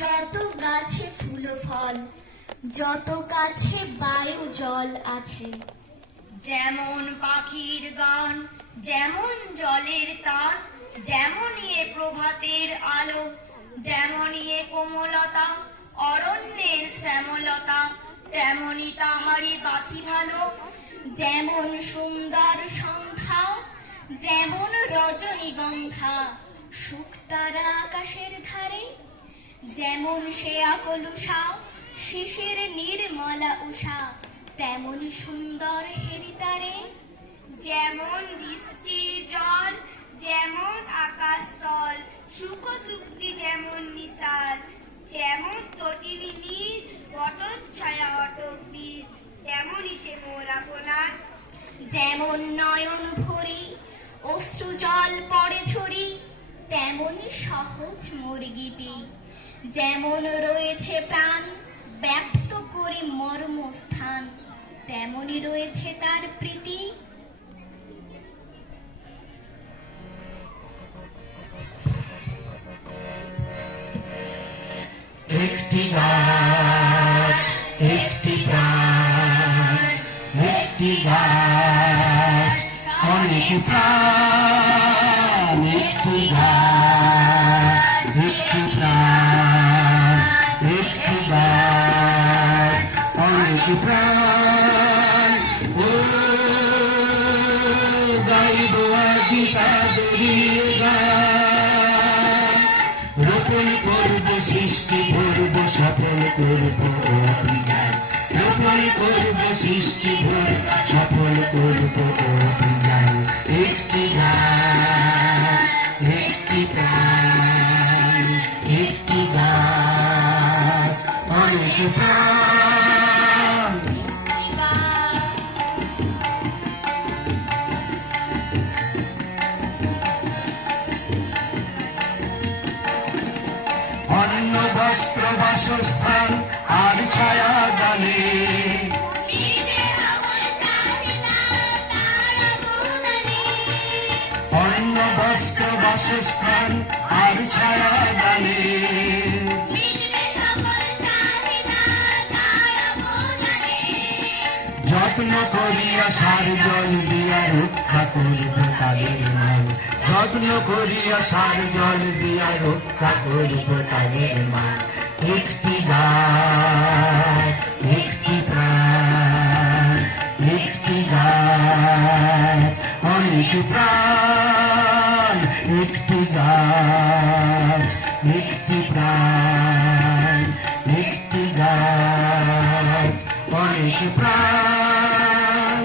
যত গাছে ফুল ফল যত গাছে বায়ু জল আছে যেমন পাখির গান যেমন জলের তান যেমনই এ প্রভাতের আলো যেমনই এ কোমলতা অরণ্যের শ্যামলতা তেমনি তাহারি বাসি ভালো যেমন সুন্দর সন্ধ্যা যেমন রজনীগন্ধা শুকতারা আকাশের ধারে যেমন সে আকলুষা শিশির নির্মলা উষা তেমনি সুন্দর হেরিতারে যেমন বৃষ্টির জল যেমন আকাশ তল সুখ সুক্তি যেমন নিশাল যেমন তটিনী নীর বটচ্ছায়া অটবীর তেমনই সে মোর আপনার যেমন নয়ন ভরি অশ্রু জল পড়ে ঝরি তেমনই সহজ মোর গীতি যেমন রয়েছে প্রাণ ব্যক্ত করে মর্মস্থান তেমনই রয়েছে তার প্রীতি একটি গাছ একটি প্রাণ একটি গাছ অনেক প্রাণ একটি গাছ একটি প্রাণ একটি গাছ অনেক প্রাণ ও গাইব আজি তাদের গান রোপণ করব সৃষ্টি করব সফল করব অভিযান রোপণ করব সৃষ্টি করব সফল করব অভিযান একটি গাছ একটি প্রাণ একটি গাছ অনেক প্রাণ অন্ন বস্ত্র বাসস্থান আর ছায়া দানে অন্ন বস্ত্র বাসস্থান আর ছায়া দানে মিটবে সকল চাহিদা তার অবদানে। যত্ন করিয়া সার জল দিয়া রক্ষা করব তাদের মান যত্ন করিয়া সার জল দিয়া রক্ষা করব তাদের মান একটি গাছ একটি প্রাণ একটি গাছ অনেক প্রাণ একটি গাছ একটি প্রাণ একটি গাছ অনেক প্রাণ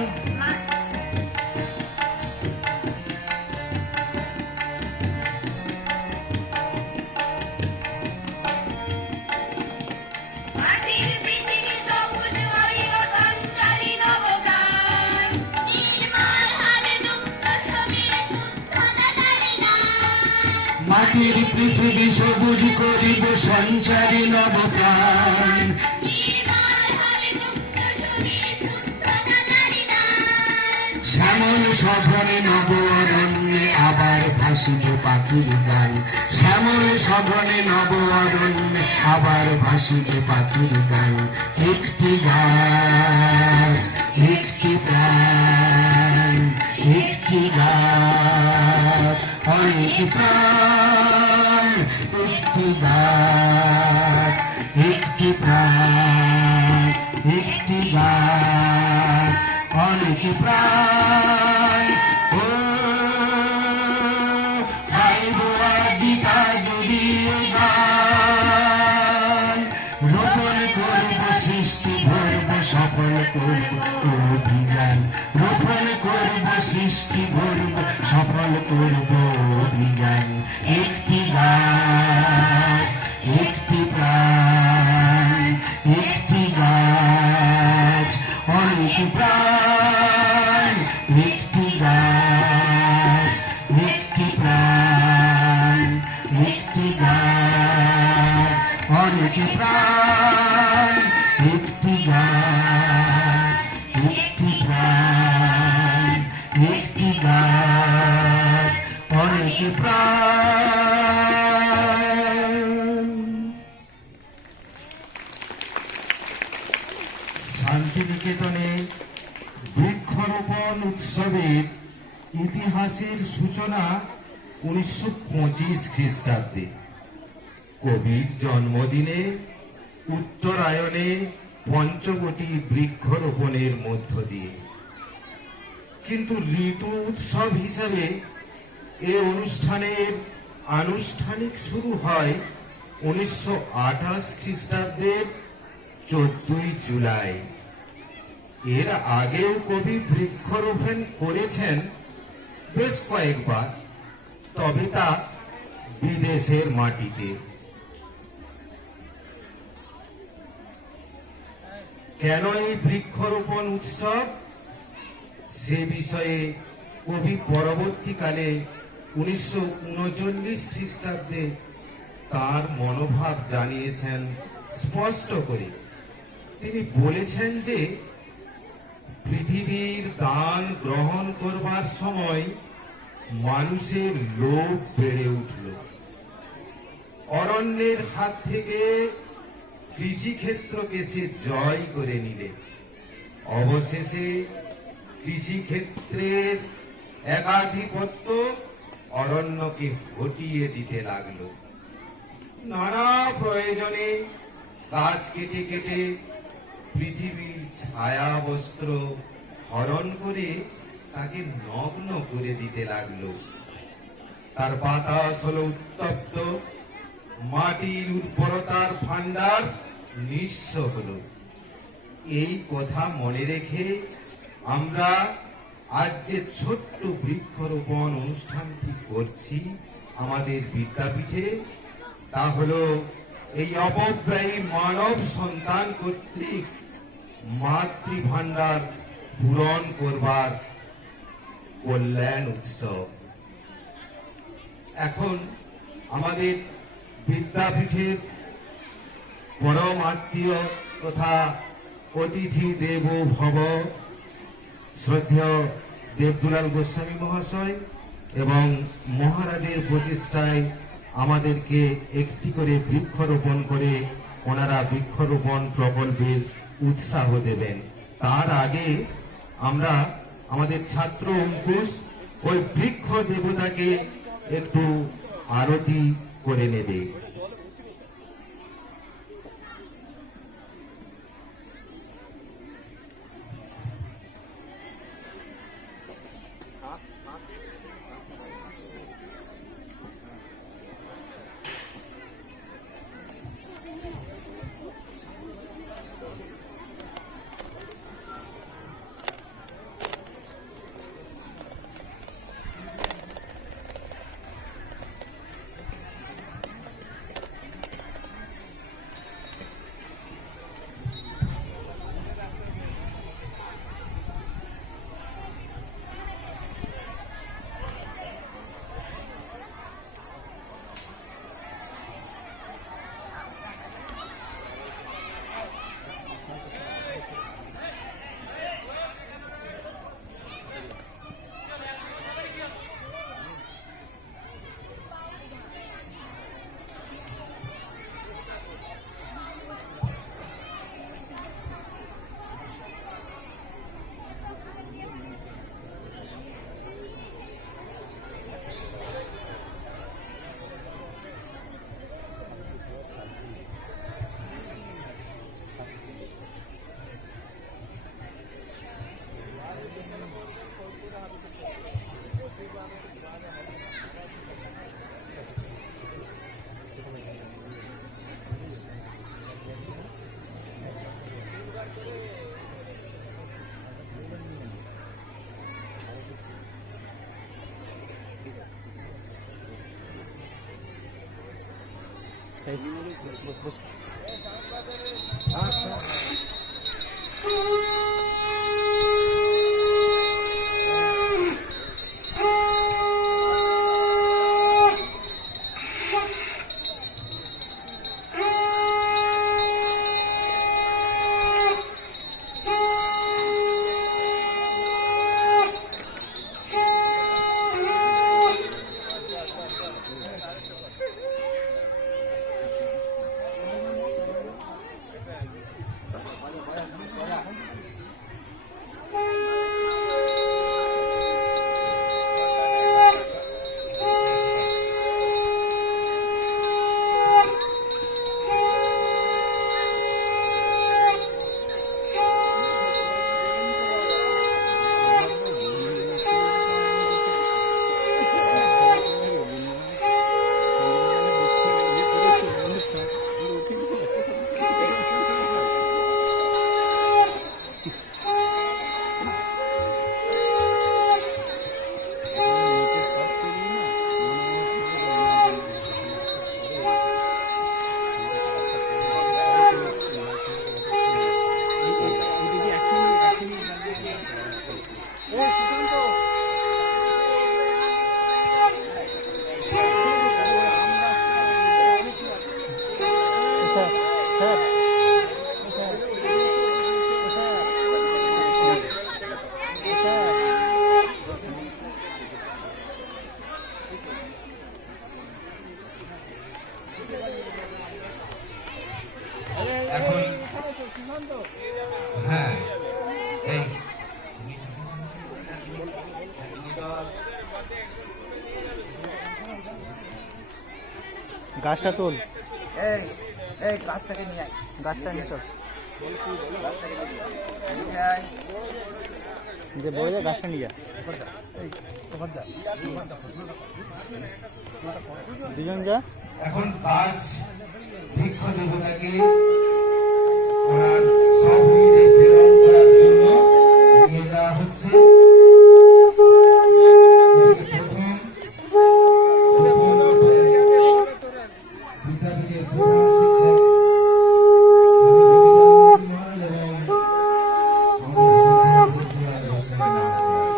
মাটির পৃথিবী সবুজ করিব সঞ্চারী নবপ্রাণ। নির্মল হবে মুক্ত সমীর শুদ্ধতা তারি গান। মাটির পৃথিবী সবুজ করিব সঞ্চারী নবপ্রাণ নির্মল হবে মুক্ত সমীর শুদ্ধতা তারি গান। শ্যামল সঘনে নব অরণ্যে আবার ভাসিব পাখির গান শ্যামল সঘনে নব অরণ্যে আবার ভাসিব পাখির গান একটি গাছ একটি প্রাণ একটি গাছ অনেক প্রাণ একটি গাছ একটি প্রাণ একটি গাছ অনেক প্রাণ ও গাইব আজিকা দুরিয়ে গান রোপণ করব সৃষ্টি ভরব সফল করব অভিযান রোপণ করব সৃষ্টি ভরব সফল করব অভিযান একটি গাছ একটি প্রাণ একটি গাছ অনেক প্রাণ একটি গাছ একটি প্রাণ একটি গাছ অনেক প্রাণ একটি গাছ একটি প্রাণ একটি গাছ অনেক প্রাণ শান্তিনিকেতনে বৃক্ষরোপণ উৎসবের ইতিহাসের সূচনা 1925 খ্রিস্টাব্দে কবির জন্মদিনে উত্তরায়ণে পঞ্চবটি বৃক্ষরোপণের মধ্য দিয়ে কিন্তু ঋতু উৎসব হিসাবে এ অনুষ্ঠানের আনুষ্ঠানিক শুরু হয় 1928 খ্রিস্টাব্দের 14ই জুলাই এর আগেও কবি বৃক্ষরোপণ করেছেন বেশ কয়েকবার তবে তা বিদেশের মাটিতে কেন এই বৃক্ষরোপণ উৎসব সে বিষয়ে কবি পরবর্তীকালে 1939 খ্রিস্টাব্দে তার মনোভাব জানিয়েছেন স্পষ্ট করে তিনি বলেছেন যে পৃথিবীর দান গ্রহণ করবার সময় মানুষের লোভ বেড়ে উঠল অরণ্যের হাত থেকে কৃষিক্ষেত্রকে সে জয় করে নিলে অবশেষে কৃষিক্ষেত্রের একাধিপত্য অরণ্যকে হটিয়ে দিতে লাগলো নানা প্রয়োজনে গাছ কেটে কেটে পৃথিবীর ছায়া বস্ত্র হরণ করে তাকে নগ্ন করে দিতে লাগলো তার বাতাস হলো উত্তপ্ত মাটির উর্বরতার ভান্ডার নিঃস্ব হলো এই কথা মনে রেখে আমরা আজ যে ছোট্ট বৃক্ষরোপণ অনুষ্ঠানটি করছি আমাদের বিদ্যাপীঠে তা হলো এই অপব্যয়ী মানব সন্তান কর্তৃক মাতৃভান্ডার পূরণ করবার কল্যাণ উৎসব এখন আমাদের বিদ্যাপীঠের পরম আত্মীয় তথা অতিথি দেব ভব শ্রদ্ধেয় দেবদুলাল গোস্বামী মহাশয় এবং মহারাজের প্রচেষ্টায় আমাদেরকে একটি করে বৃক্ষরোপণ করে ওনারা বৃক্ষরোপণ প্রকল্পের উৎসাহ দেবেন। তার আগে আমরা আমাদের ছাত্র অঙ্কুশ ওই বৃক্ষ দেবতাকে একটু আরতি করে নেবে। বস বস। এখন হ্যাঁ এই গাছটা তোল, এই এই গাছটাকে নিয়ে আয়, গাছটা নিয়ে চল, গাছটাকে নিয়ে আয়। যে বই গাছটা নিয়ে যা, দুজন যা। এখন কাজ বৃক্ষ দেবতাকে ওনার স্বভূমিতে প্রেরণ করার জন্য নিয়ে যাওয়া হচ্ছে। প্রথম বিদ্যাপীঠের প্রধান শিক্ষক মহারাজ এবং আমাদের শ্রদ্ধেয় গোস্বামী মহাশয়।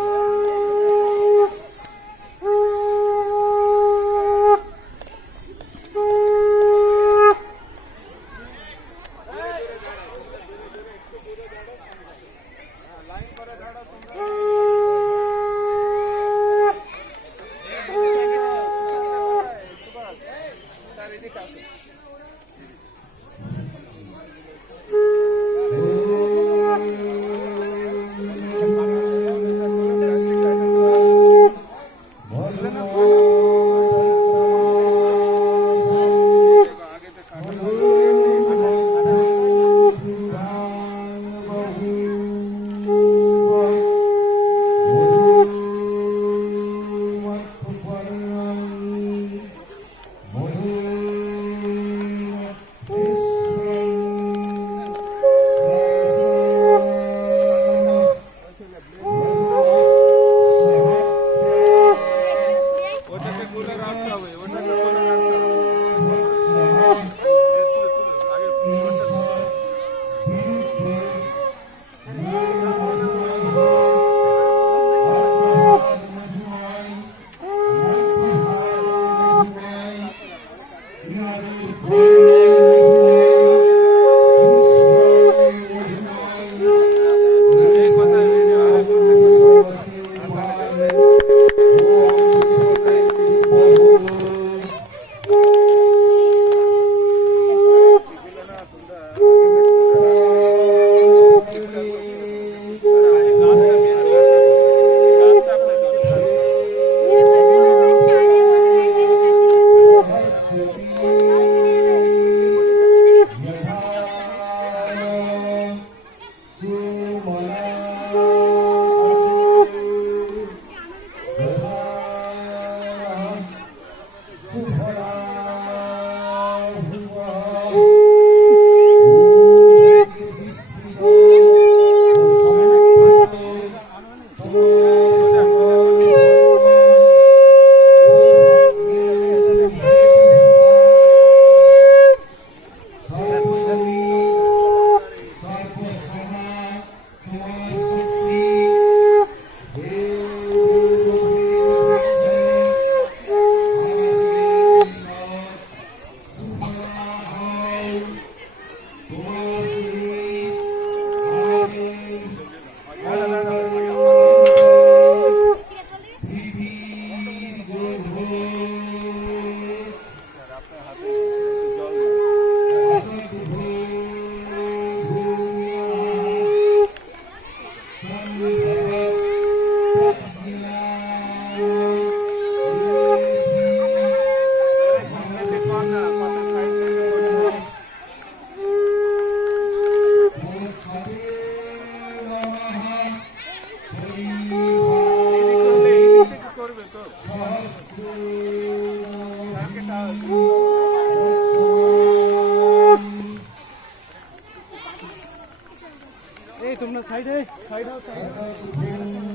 এই তোমরা সাইডে সাইড হও সাইড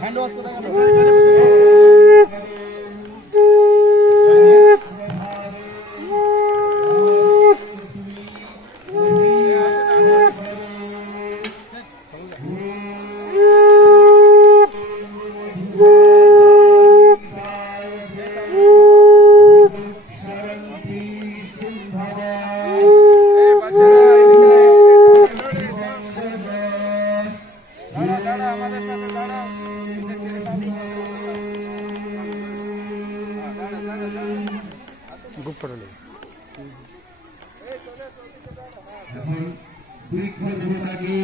হ্যান্ড ওয়াশ কোথায় গেল এখন বৃক্ষ দেবতাকে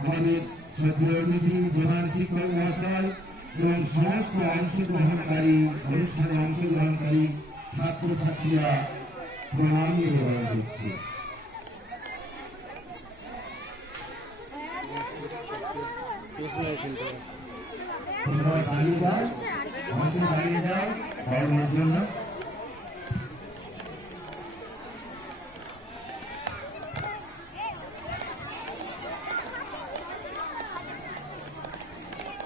আমাদের শ্রদ্ধেয় অতিথি প্রধান শিক্ষক মহাশয় এবং সমস্ত অংশগ্রহণকারী অনুষ্ঠানে অংশগ্রহণকারী ছাত্রছাত্রীরা প্রণাম নিবেদন করছে। তোমরা দাঁড়িয়ে যাও, মঞ্চে দাঁড়িয়ে যাও বরণের জন্য।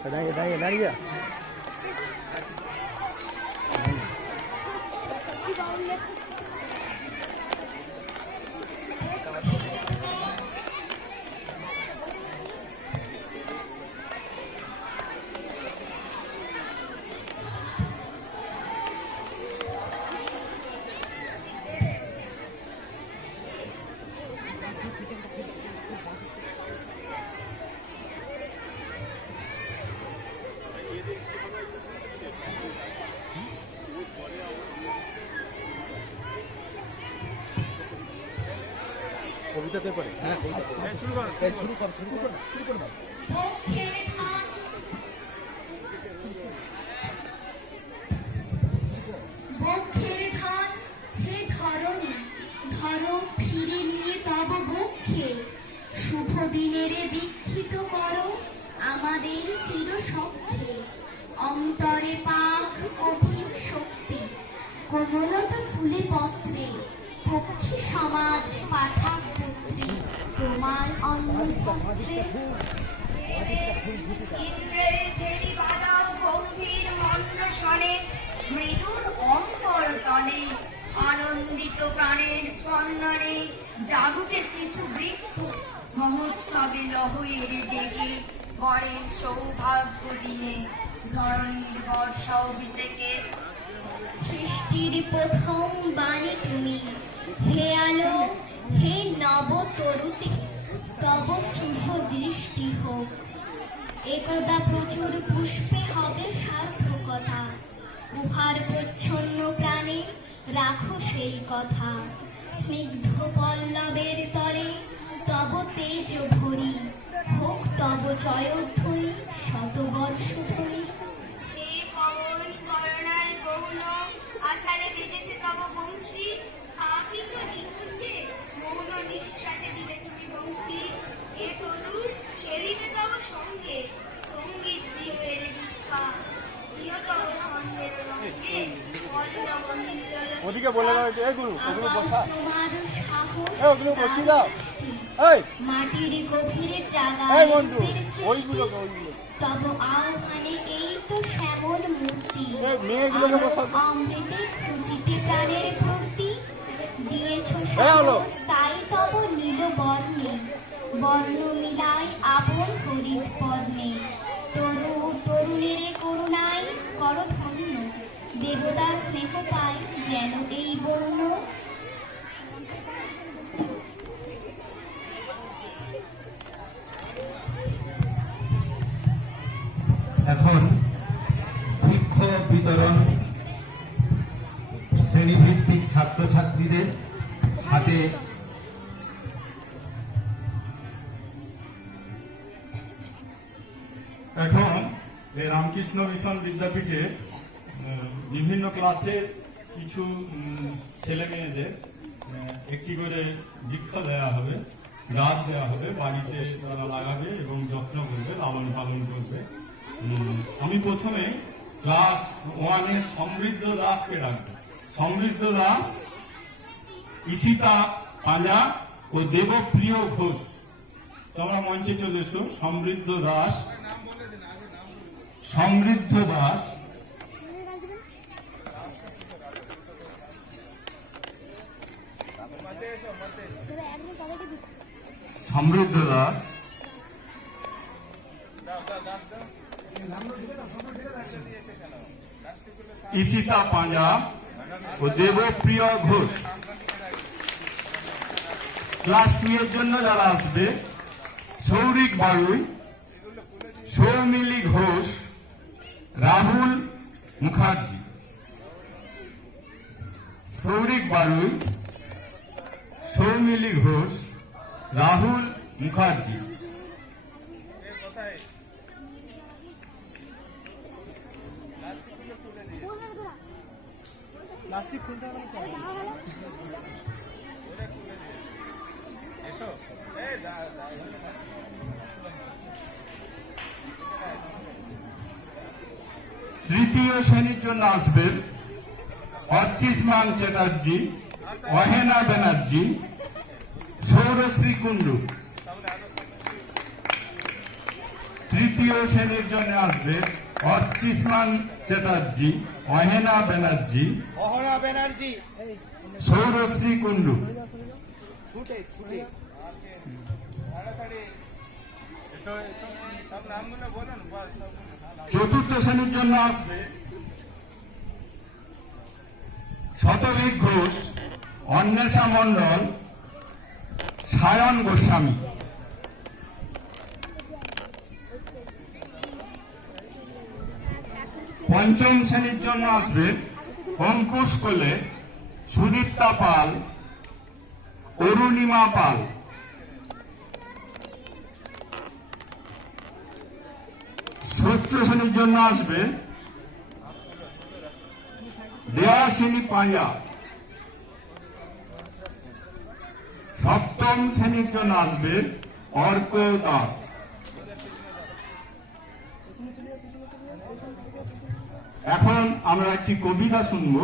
দাঁড়িয়ে দাঁড়িয়ে দাঁড়িয়ে কবিতাতে পড়ে হ্যাঁ শুরু কর শুরু কর শুরু কর শুরু কর পক্ষের ধান বক্ষের ধান হে ধরণী ধরো ফিরে নিয়ে তব বক্ষে শুভ দিনের দীক্ষিত করো আমাদের চির সখ্যে অন্তরে পাক অভিন শক্তি কোমলতা ফুলে পত্রে পক্ষী সমাজ পাঠা পুত্রী তোমার অন্ন শাস্ত্রে ইন্দ্রের ফেরি বাজাও গম্ভীর মন্ত্র স্বরে মৃদুর অম্বর তলে আনন্দিত প্রাণের স্পন্দনে জাগুকে শিশু বৃক্ষ মহোৎসবে লহয়ের জেগে বরের সৌভাগ্য দিনে ধরণীর বর্ষা অভিষেকে সৃষ্টির প্রথম বাণী তুমি হে আলো হে নব তরুতে তব শুভ দৃষ্টি হোক একদা প্রচুর পুষ্পে হবে সার্থকতা উহার প্রচ্ছন্ন প্রাণে রাখো সেই কথা স্নিগ্ধ পল্লবের তলে তব তেজ ভরি হোক তব জয়ধ্বনি শতবর্ষ ধরি হে পবন করুণার গৌণ আষাঢ়ে বেজেছে তব বংশী আপিত নিকুঞ্জে মৌন নিঃশ্বাসে দিলে তুমি বংশী এ তরুর খেলিবে তব সঙ্গে সঙ্গীত দিও এর দীক্ষা দিও তব ছন্দের রঙে পল্লব নির্জল ওদিকে বলে দাও এই গুরু ওগুলো বসা তোমার সাহস এই ওগুলো বসিয়ে দাও এই মাটির গভীরে জাগা এই বন্ধু ওইগুলো তব আহ্বানে এই তো শ্যামল মূর্তি এই মেয়েগুলোকে বসাও তো। অমৃতে খুঁজিতে প্রাণের ভর্তি দিয়েছ হলো। সাহস তাই তব নীল বর্ণে বর্ণ মিলাই আপন হরিৎ বর্ণে এখন বৃক্ষ বিতরণ শ্রেণীভিত্তিক ছাত্রছাত্রীদের হাতে এখন এই রামকৃষ্ণ মিশন বিদ্যাপীঠে বিভিন্ন ক্লাসের কিছু ছেলে মেয়েদের একটি করে বৃক্ষ দেওয়া হবে, গাছ দেওয়া হবে, বাড়িতে তারা লাগাবে এবং যত্ন করবে, লালন পালন করবে। আমি প্রথমে ক্লাস 1-এ সমৃদ্ধ দাসকে ডাকবো। সমৃদ্ধ দাস, ঈশিতা পাঁজা ও দেবপ্রিয় ঘোষ, তোমরা মঞ্চে চলে এসো। সমৃদ্ধ দাস, সমৃদ্ধ দাস, সমৃদ্ধ দাস, ঈশিতা পাঁজা ও দেবপ্রিয় ঘোষ। ক্লাস 2 এর জন্য যারা আসবে, সৌরিক বাড়ুই, সৌমিলি ঘোষ, রাহুল মুখার্জি। সৌরিক বাড়ুই, সৌমিলি ঘোষ, রাহুল মুখার্জি। তৃতীয় শ্রেণীর জন্য আসবে অর্চিষ্মান চ্যাটার্জি, অহেনা ব্যানার্জি, সৌরশ্রী কুণ্ডু। তৃতীয় শ্রেণীর জন্য আসবে অর্চিষ্মান চ্যাটার্জি, অহেনা ব্যানার্জি, অহরা ব্যানার্জি, সৌরশ্রী কুণ্ডু। ছুটে ছুটে চতুর্থ শ্রেণীর জন্য আসবে শতভিক ঘোষ, অন্বেষা মণ্ডল, সায়ন গোস্বামী। পঞ্চম শ্রেণীর জন্য আসবে অঙ্কুশ কোলে, সুদীপ্তা পাল, অরুণিমা পাল। ষষ্ঠ শ্রেণীর জন্য আসবে দেয়াসিনী পাঁজা। সপ্তম শ্রেণীর জন্য আসবে অর্ক দাস। এখন আমরা একটি কবিতা শুনব।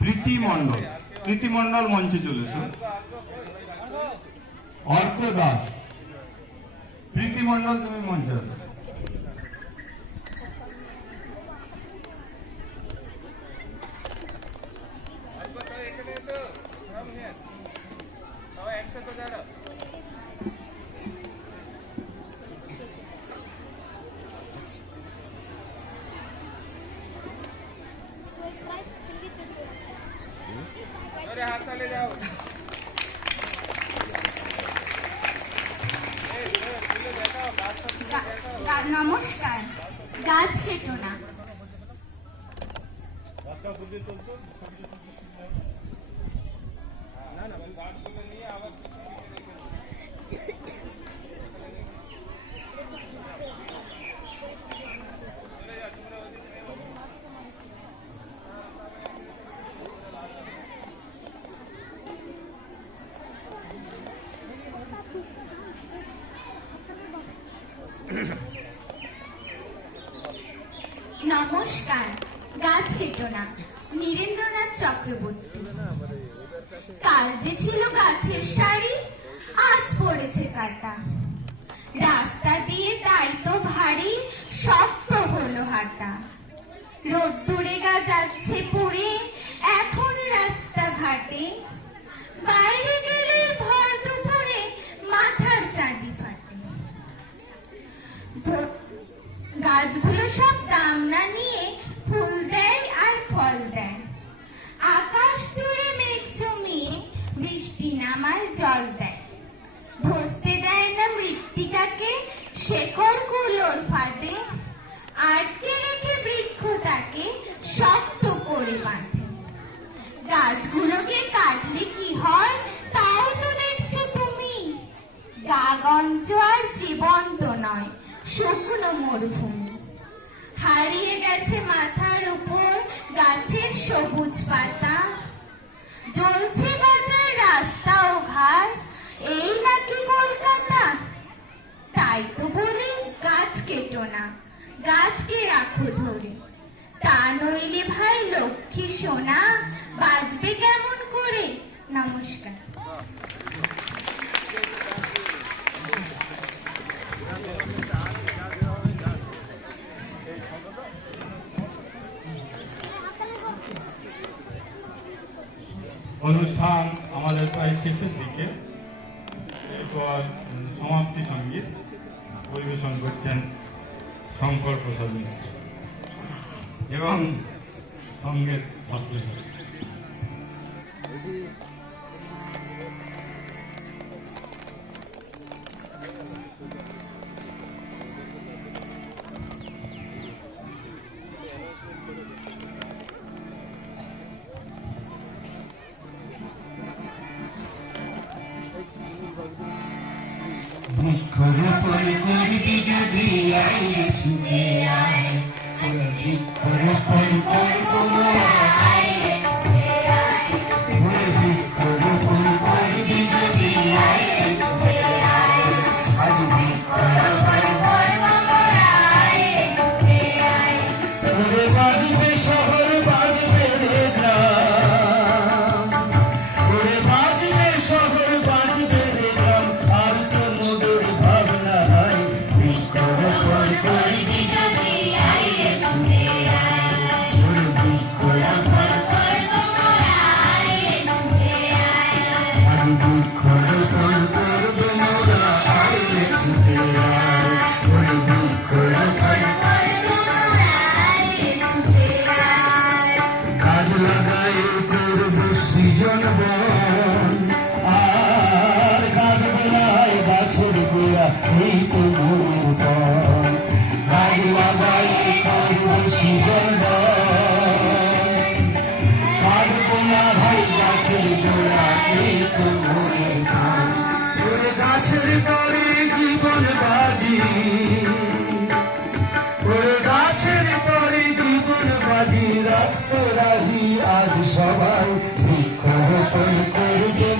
প্রীতি মণ্ডল, প্রীতি মণ্ডল মঞ্চে চলেছে। অর্ক দাস, প্রীতি মণ্ডল তুমি মঞ্চে আসো। নমস্কার। গাছ কেটো না। নমস্কার। গাছ কেটো না। নীরেন্দ্রনাথ চক্রবর্তী। কাল যে ছিল গাছের সারি, আজ পড়েছে কাটা। রাস্তা দিয়ে তাই তো ভারী শক্ত হলো হাঁটা। রোদ্দুরে গা যাচ্ছে পুড়ে এখন রাস্তাঘাটে। বাইরে গেলে ভর দুপুরে মাথার চাঁদি ফাটে। গাছগুলো সব দাম না নিয়ে ফুল দেয় আর ফল দেয়। আকাশ জুড়ে মেঘ জমিয়ে বৃষ্টি নামায় জল দেয়। ধসতে দেয় না মৃত্তিকাকে শেকড় গুলোর ফাঁদে। আর মরুভূমি। হারিয়ে গেছে মাথার উপর গাছের সবুজ পাতা, জ্বলছে বাজার রাস্তা ও ঘাট, এই নাকি কলকাতা? তাই তো বলি গাছ কেটো না, গাছকে রাখো ধরে, তা নইলে ভাই লক্ষ্মী সোনা বাঁচবে কেমন করে? নমস্কার। অনুষ্ঠান আমাদের প্রায় শেষের দিকে, এরপর সমাপ্তি সঙ্গীত পরিবেশন করছেন শঙ্কর প্রসাদ মিত্র এবং সঙ্গীত ছাত্রছাত্রী। বৃক্ষরোপণ করবি যদি আয় ছুটে আয়, বৃক্ষরোপণ করবো বৃক্ষরোপণ করবি যদি আয় ছুটে আয়, আজ বৃক্ষরোপণ করে বাজবে শহর বাজবে রে গ্রাম, করে বাজবে শহর বাজবে রে গ্রাম, আর তো মোদের ভাবনা নাই বৃক্ষরোপণ করবি যদি আয় ছুটে আয়, বৃক্ষরোপণ আজ বৃক্ষরোপণ করবো মোরা আয় ছুটে আয়, বৃক্ষরোপণ গাছ লাগাই করবো সৃজন বন, আর কাটবো না গাছের গোড়া এই তো মোর বন, গাছ লাগাই করবো সৃজন বন, কাটবো না ভাই গাছের গোড়া এই তো মোর বন, ওরে গাছের পরে জীবন বাজি, ওরে গাছের পরে জীবন বাজি, রাখতে রাজি আজ সবাই বৃক্ষরোপণ করবে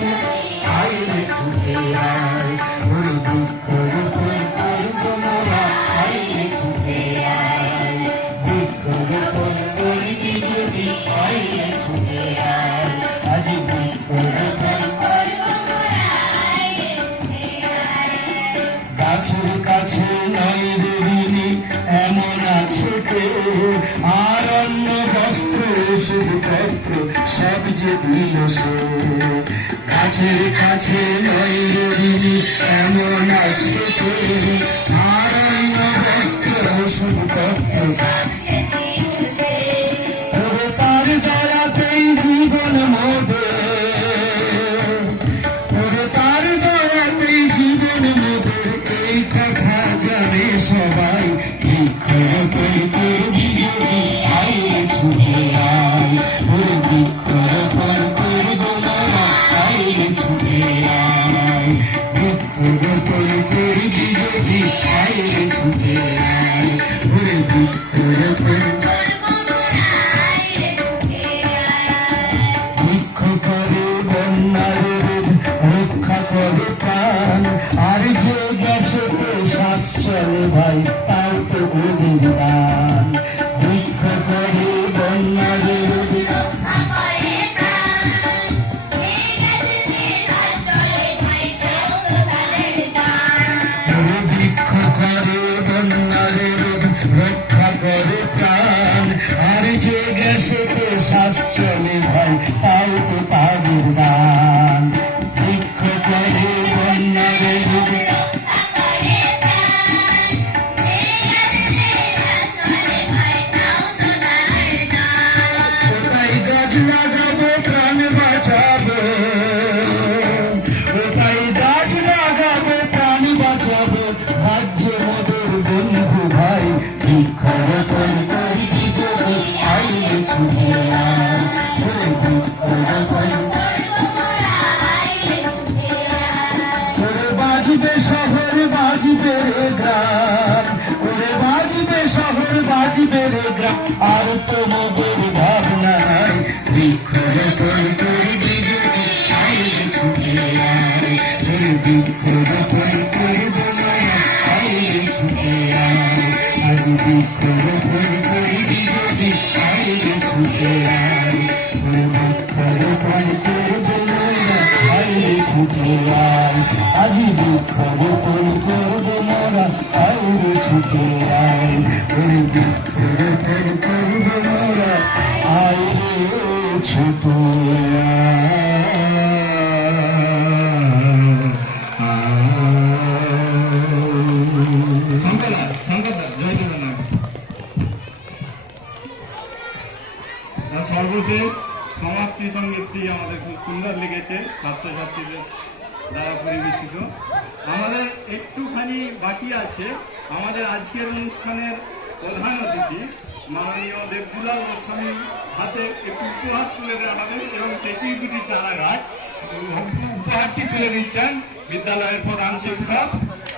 আয় রে ছুটে আয়, ওরে বৃক্ষরোপণ করবো মোরা আয় রে ছুটে আয়, বৃক্ষরোপণ করবি যদি আয় রে ছুটে আয়, আজ বৃক্ষরোপণ গাছের কাছে নয় রে ঋণী এমন আছে কেউ, আর অন্য বস্ত্র ওষুধপত্র সব যে দিল সে, গাছের কাছে নয় রে ঋণী এমন আছে কেউ, আর অন্য বস্ত্র ওষুধপত্র ওরে তার দয়াতেই জীবন মোদের, ওরে তার দয়াতেই জীবন মোদের, এই কথা জানে সবাই বৃক্ষরোপণ করবি যদি আয় ছুটে আয়, ওরে বৃক্ষরোপণ করবো মোরা আয় ছুটে আয়, বৃক্ষরোপণ করবি যদি আয় ছুটে আয়, ওরে বৃক্ষরোপণ বৃক্ষ করে বন্যার রোধ, রক্ষা করে প্রাণ, আর যে গ্যাসেতে শ্বাস চলে ভাই তাও তো ওদের দান, বৃক্ষ করে বন্যার রোধ, ওরে বৃক্ষ করে বন্যার রোধ, রক্ষা করে প্রাণ, আর যে গ্যাসেতে শ্বাস চলে ভাই তাও তো তাদের দান, বৃক্ষ করে বন্যার রোধ, ওটাই গাছ লাগাবো প্রাণ বাঁচাবো, ওটাই গাছ লাগাবো প্রাণ বাঁচাবো, ভাগ্য মোদের বন্ধু ভাই বৃক্ষরোপণ করবি যদি আয় ছুটে আয়, ওরে বৃক্ষ জীবের গ্রাম আর তোমাদের ভাবনা নাই বৃক্ষরোপণ করে বিজেপি আইরে ছুটে আয় বৃক্ষরোপণ করব না আইরে ছুটে আয় আজ বৃক্ষরোপণ করে বিজেপি আইরে ছুটে আয় বৃক্ষরোপণ করব না আইরে ছুটে আয় আজ বৃক্ষরোপণ করব না আইরে ছুটে আয় বৃক্ষরোপণ করব না আইরে ছুটে সর্বশেষ সমাপ্তি সঙ্গীতটি আমাদের খুব সুন্দর লেগেছে, ছাত্রছাত্রীদের দ্বারা পরিবেশিত। আমাদের একটুখানি বাকি আছে, আমাদের আজকের অনুষ্ঠানের প্রধান অতিথি মাননীয় দেবদুলাল গোস্বামীর হাতে একটু উপহার তুলে দেওয়া হবে এবং সেটি দুটি চারা গাছ। উপহারটি তুলে দিচ্ছেন বিদ্যালয়ের প্রধান শিক্ষক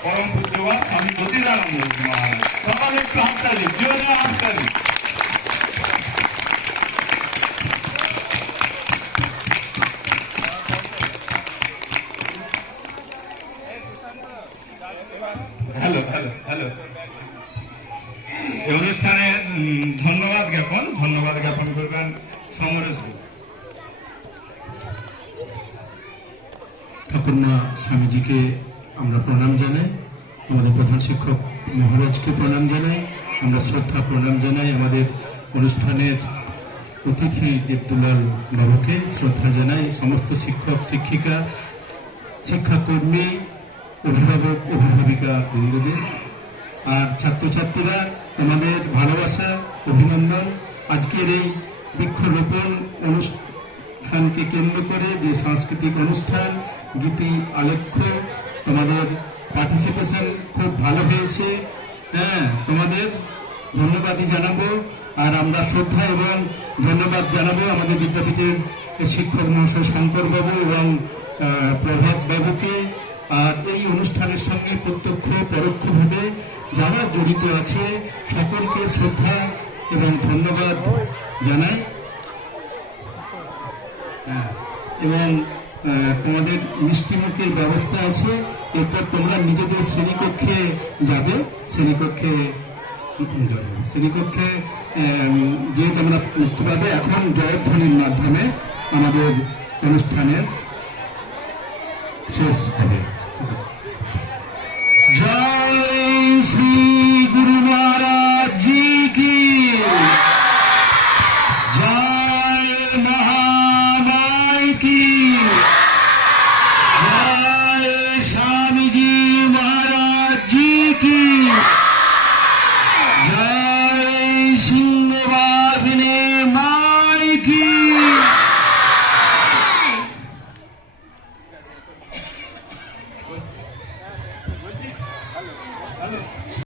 পরম পূজ্যবাদ স্বামী গতিদানন্দ মহারাজ। সকালে একটু হাততালি, জোরে হাততালি। হ্যালো হ্যালো হ্যালো এই অনুষ্ঠানে ধন্যবাদ জ্ঞাপন করবেন সমরেশ গুপ্ত। ঠাকুরমা স্বামীজিকে আমরা প্রণাম জানাই, আমাদের প্রধান শিক্ষক মহারাজকে প্রণাম জানাই, আমরা শ্রদ্ধা প্রণাম জানাই আমাদের অনুষ্ঠানের অতিথি দেবদুলাল বাবুকে শ্রদ্ধা জানাই, সমস্ত শিক্ষক শিক্ষিকা শিক্ষাকর্মী অভিভাবক অভিভাবিকা বৃন্দদের আর ছাত্রছাত্রীরা তোমাদের ভালোবাসা অভিনন্দন। আজকের এই বৃক্ষরোপণ অনুষ্ঠানকে কেন্দ্র করে যে সাংস্কৃতিক অনুষ্ঠান গীতি আলেখ্য, তোমাদের পার্টিসিপেশন খুব ভালো হয়েছে। হ্যাঁ, তোমাদের ধন্যবাদই জানাবো। আর আমরা শ্রদ্ধা এবং ধন্যবাদ জানাবো আমাদের বিদ্যাপীঠের শিক্ষক মহাশয় শঙ্কর বাবু এবং প্রভাত বাবুকে। আর এই অনুষ্ঠানের সঙ্গে প্রত্যক্ষ পরোক্ষভাবে যারা জড়িত আছে সকলকে শ্রদ্ধা এবং ধন্যবাদ জানাই। এবং তোমাদের মিষ্টিমুখের ব্যবস্থা আছে, এরপর তোমরা নিজেদের শ্রেণীকক্ষে যাবে। শ্রেণীকক্ষে যে তোমরা মিষ্টি পাবে। এখন জয়ধ্বনির মাধ্যমে আমাদের অনুষ্ঠানের শেষ হবে। জয় শ্রী গুরু মহারাজ জি কি, জয় মহামায় কি, জয় স্বামীজি মহারাজ জি কি, জয় সিংহবাহিনী মাই কি।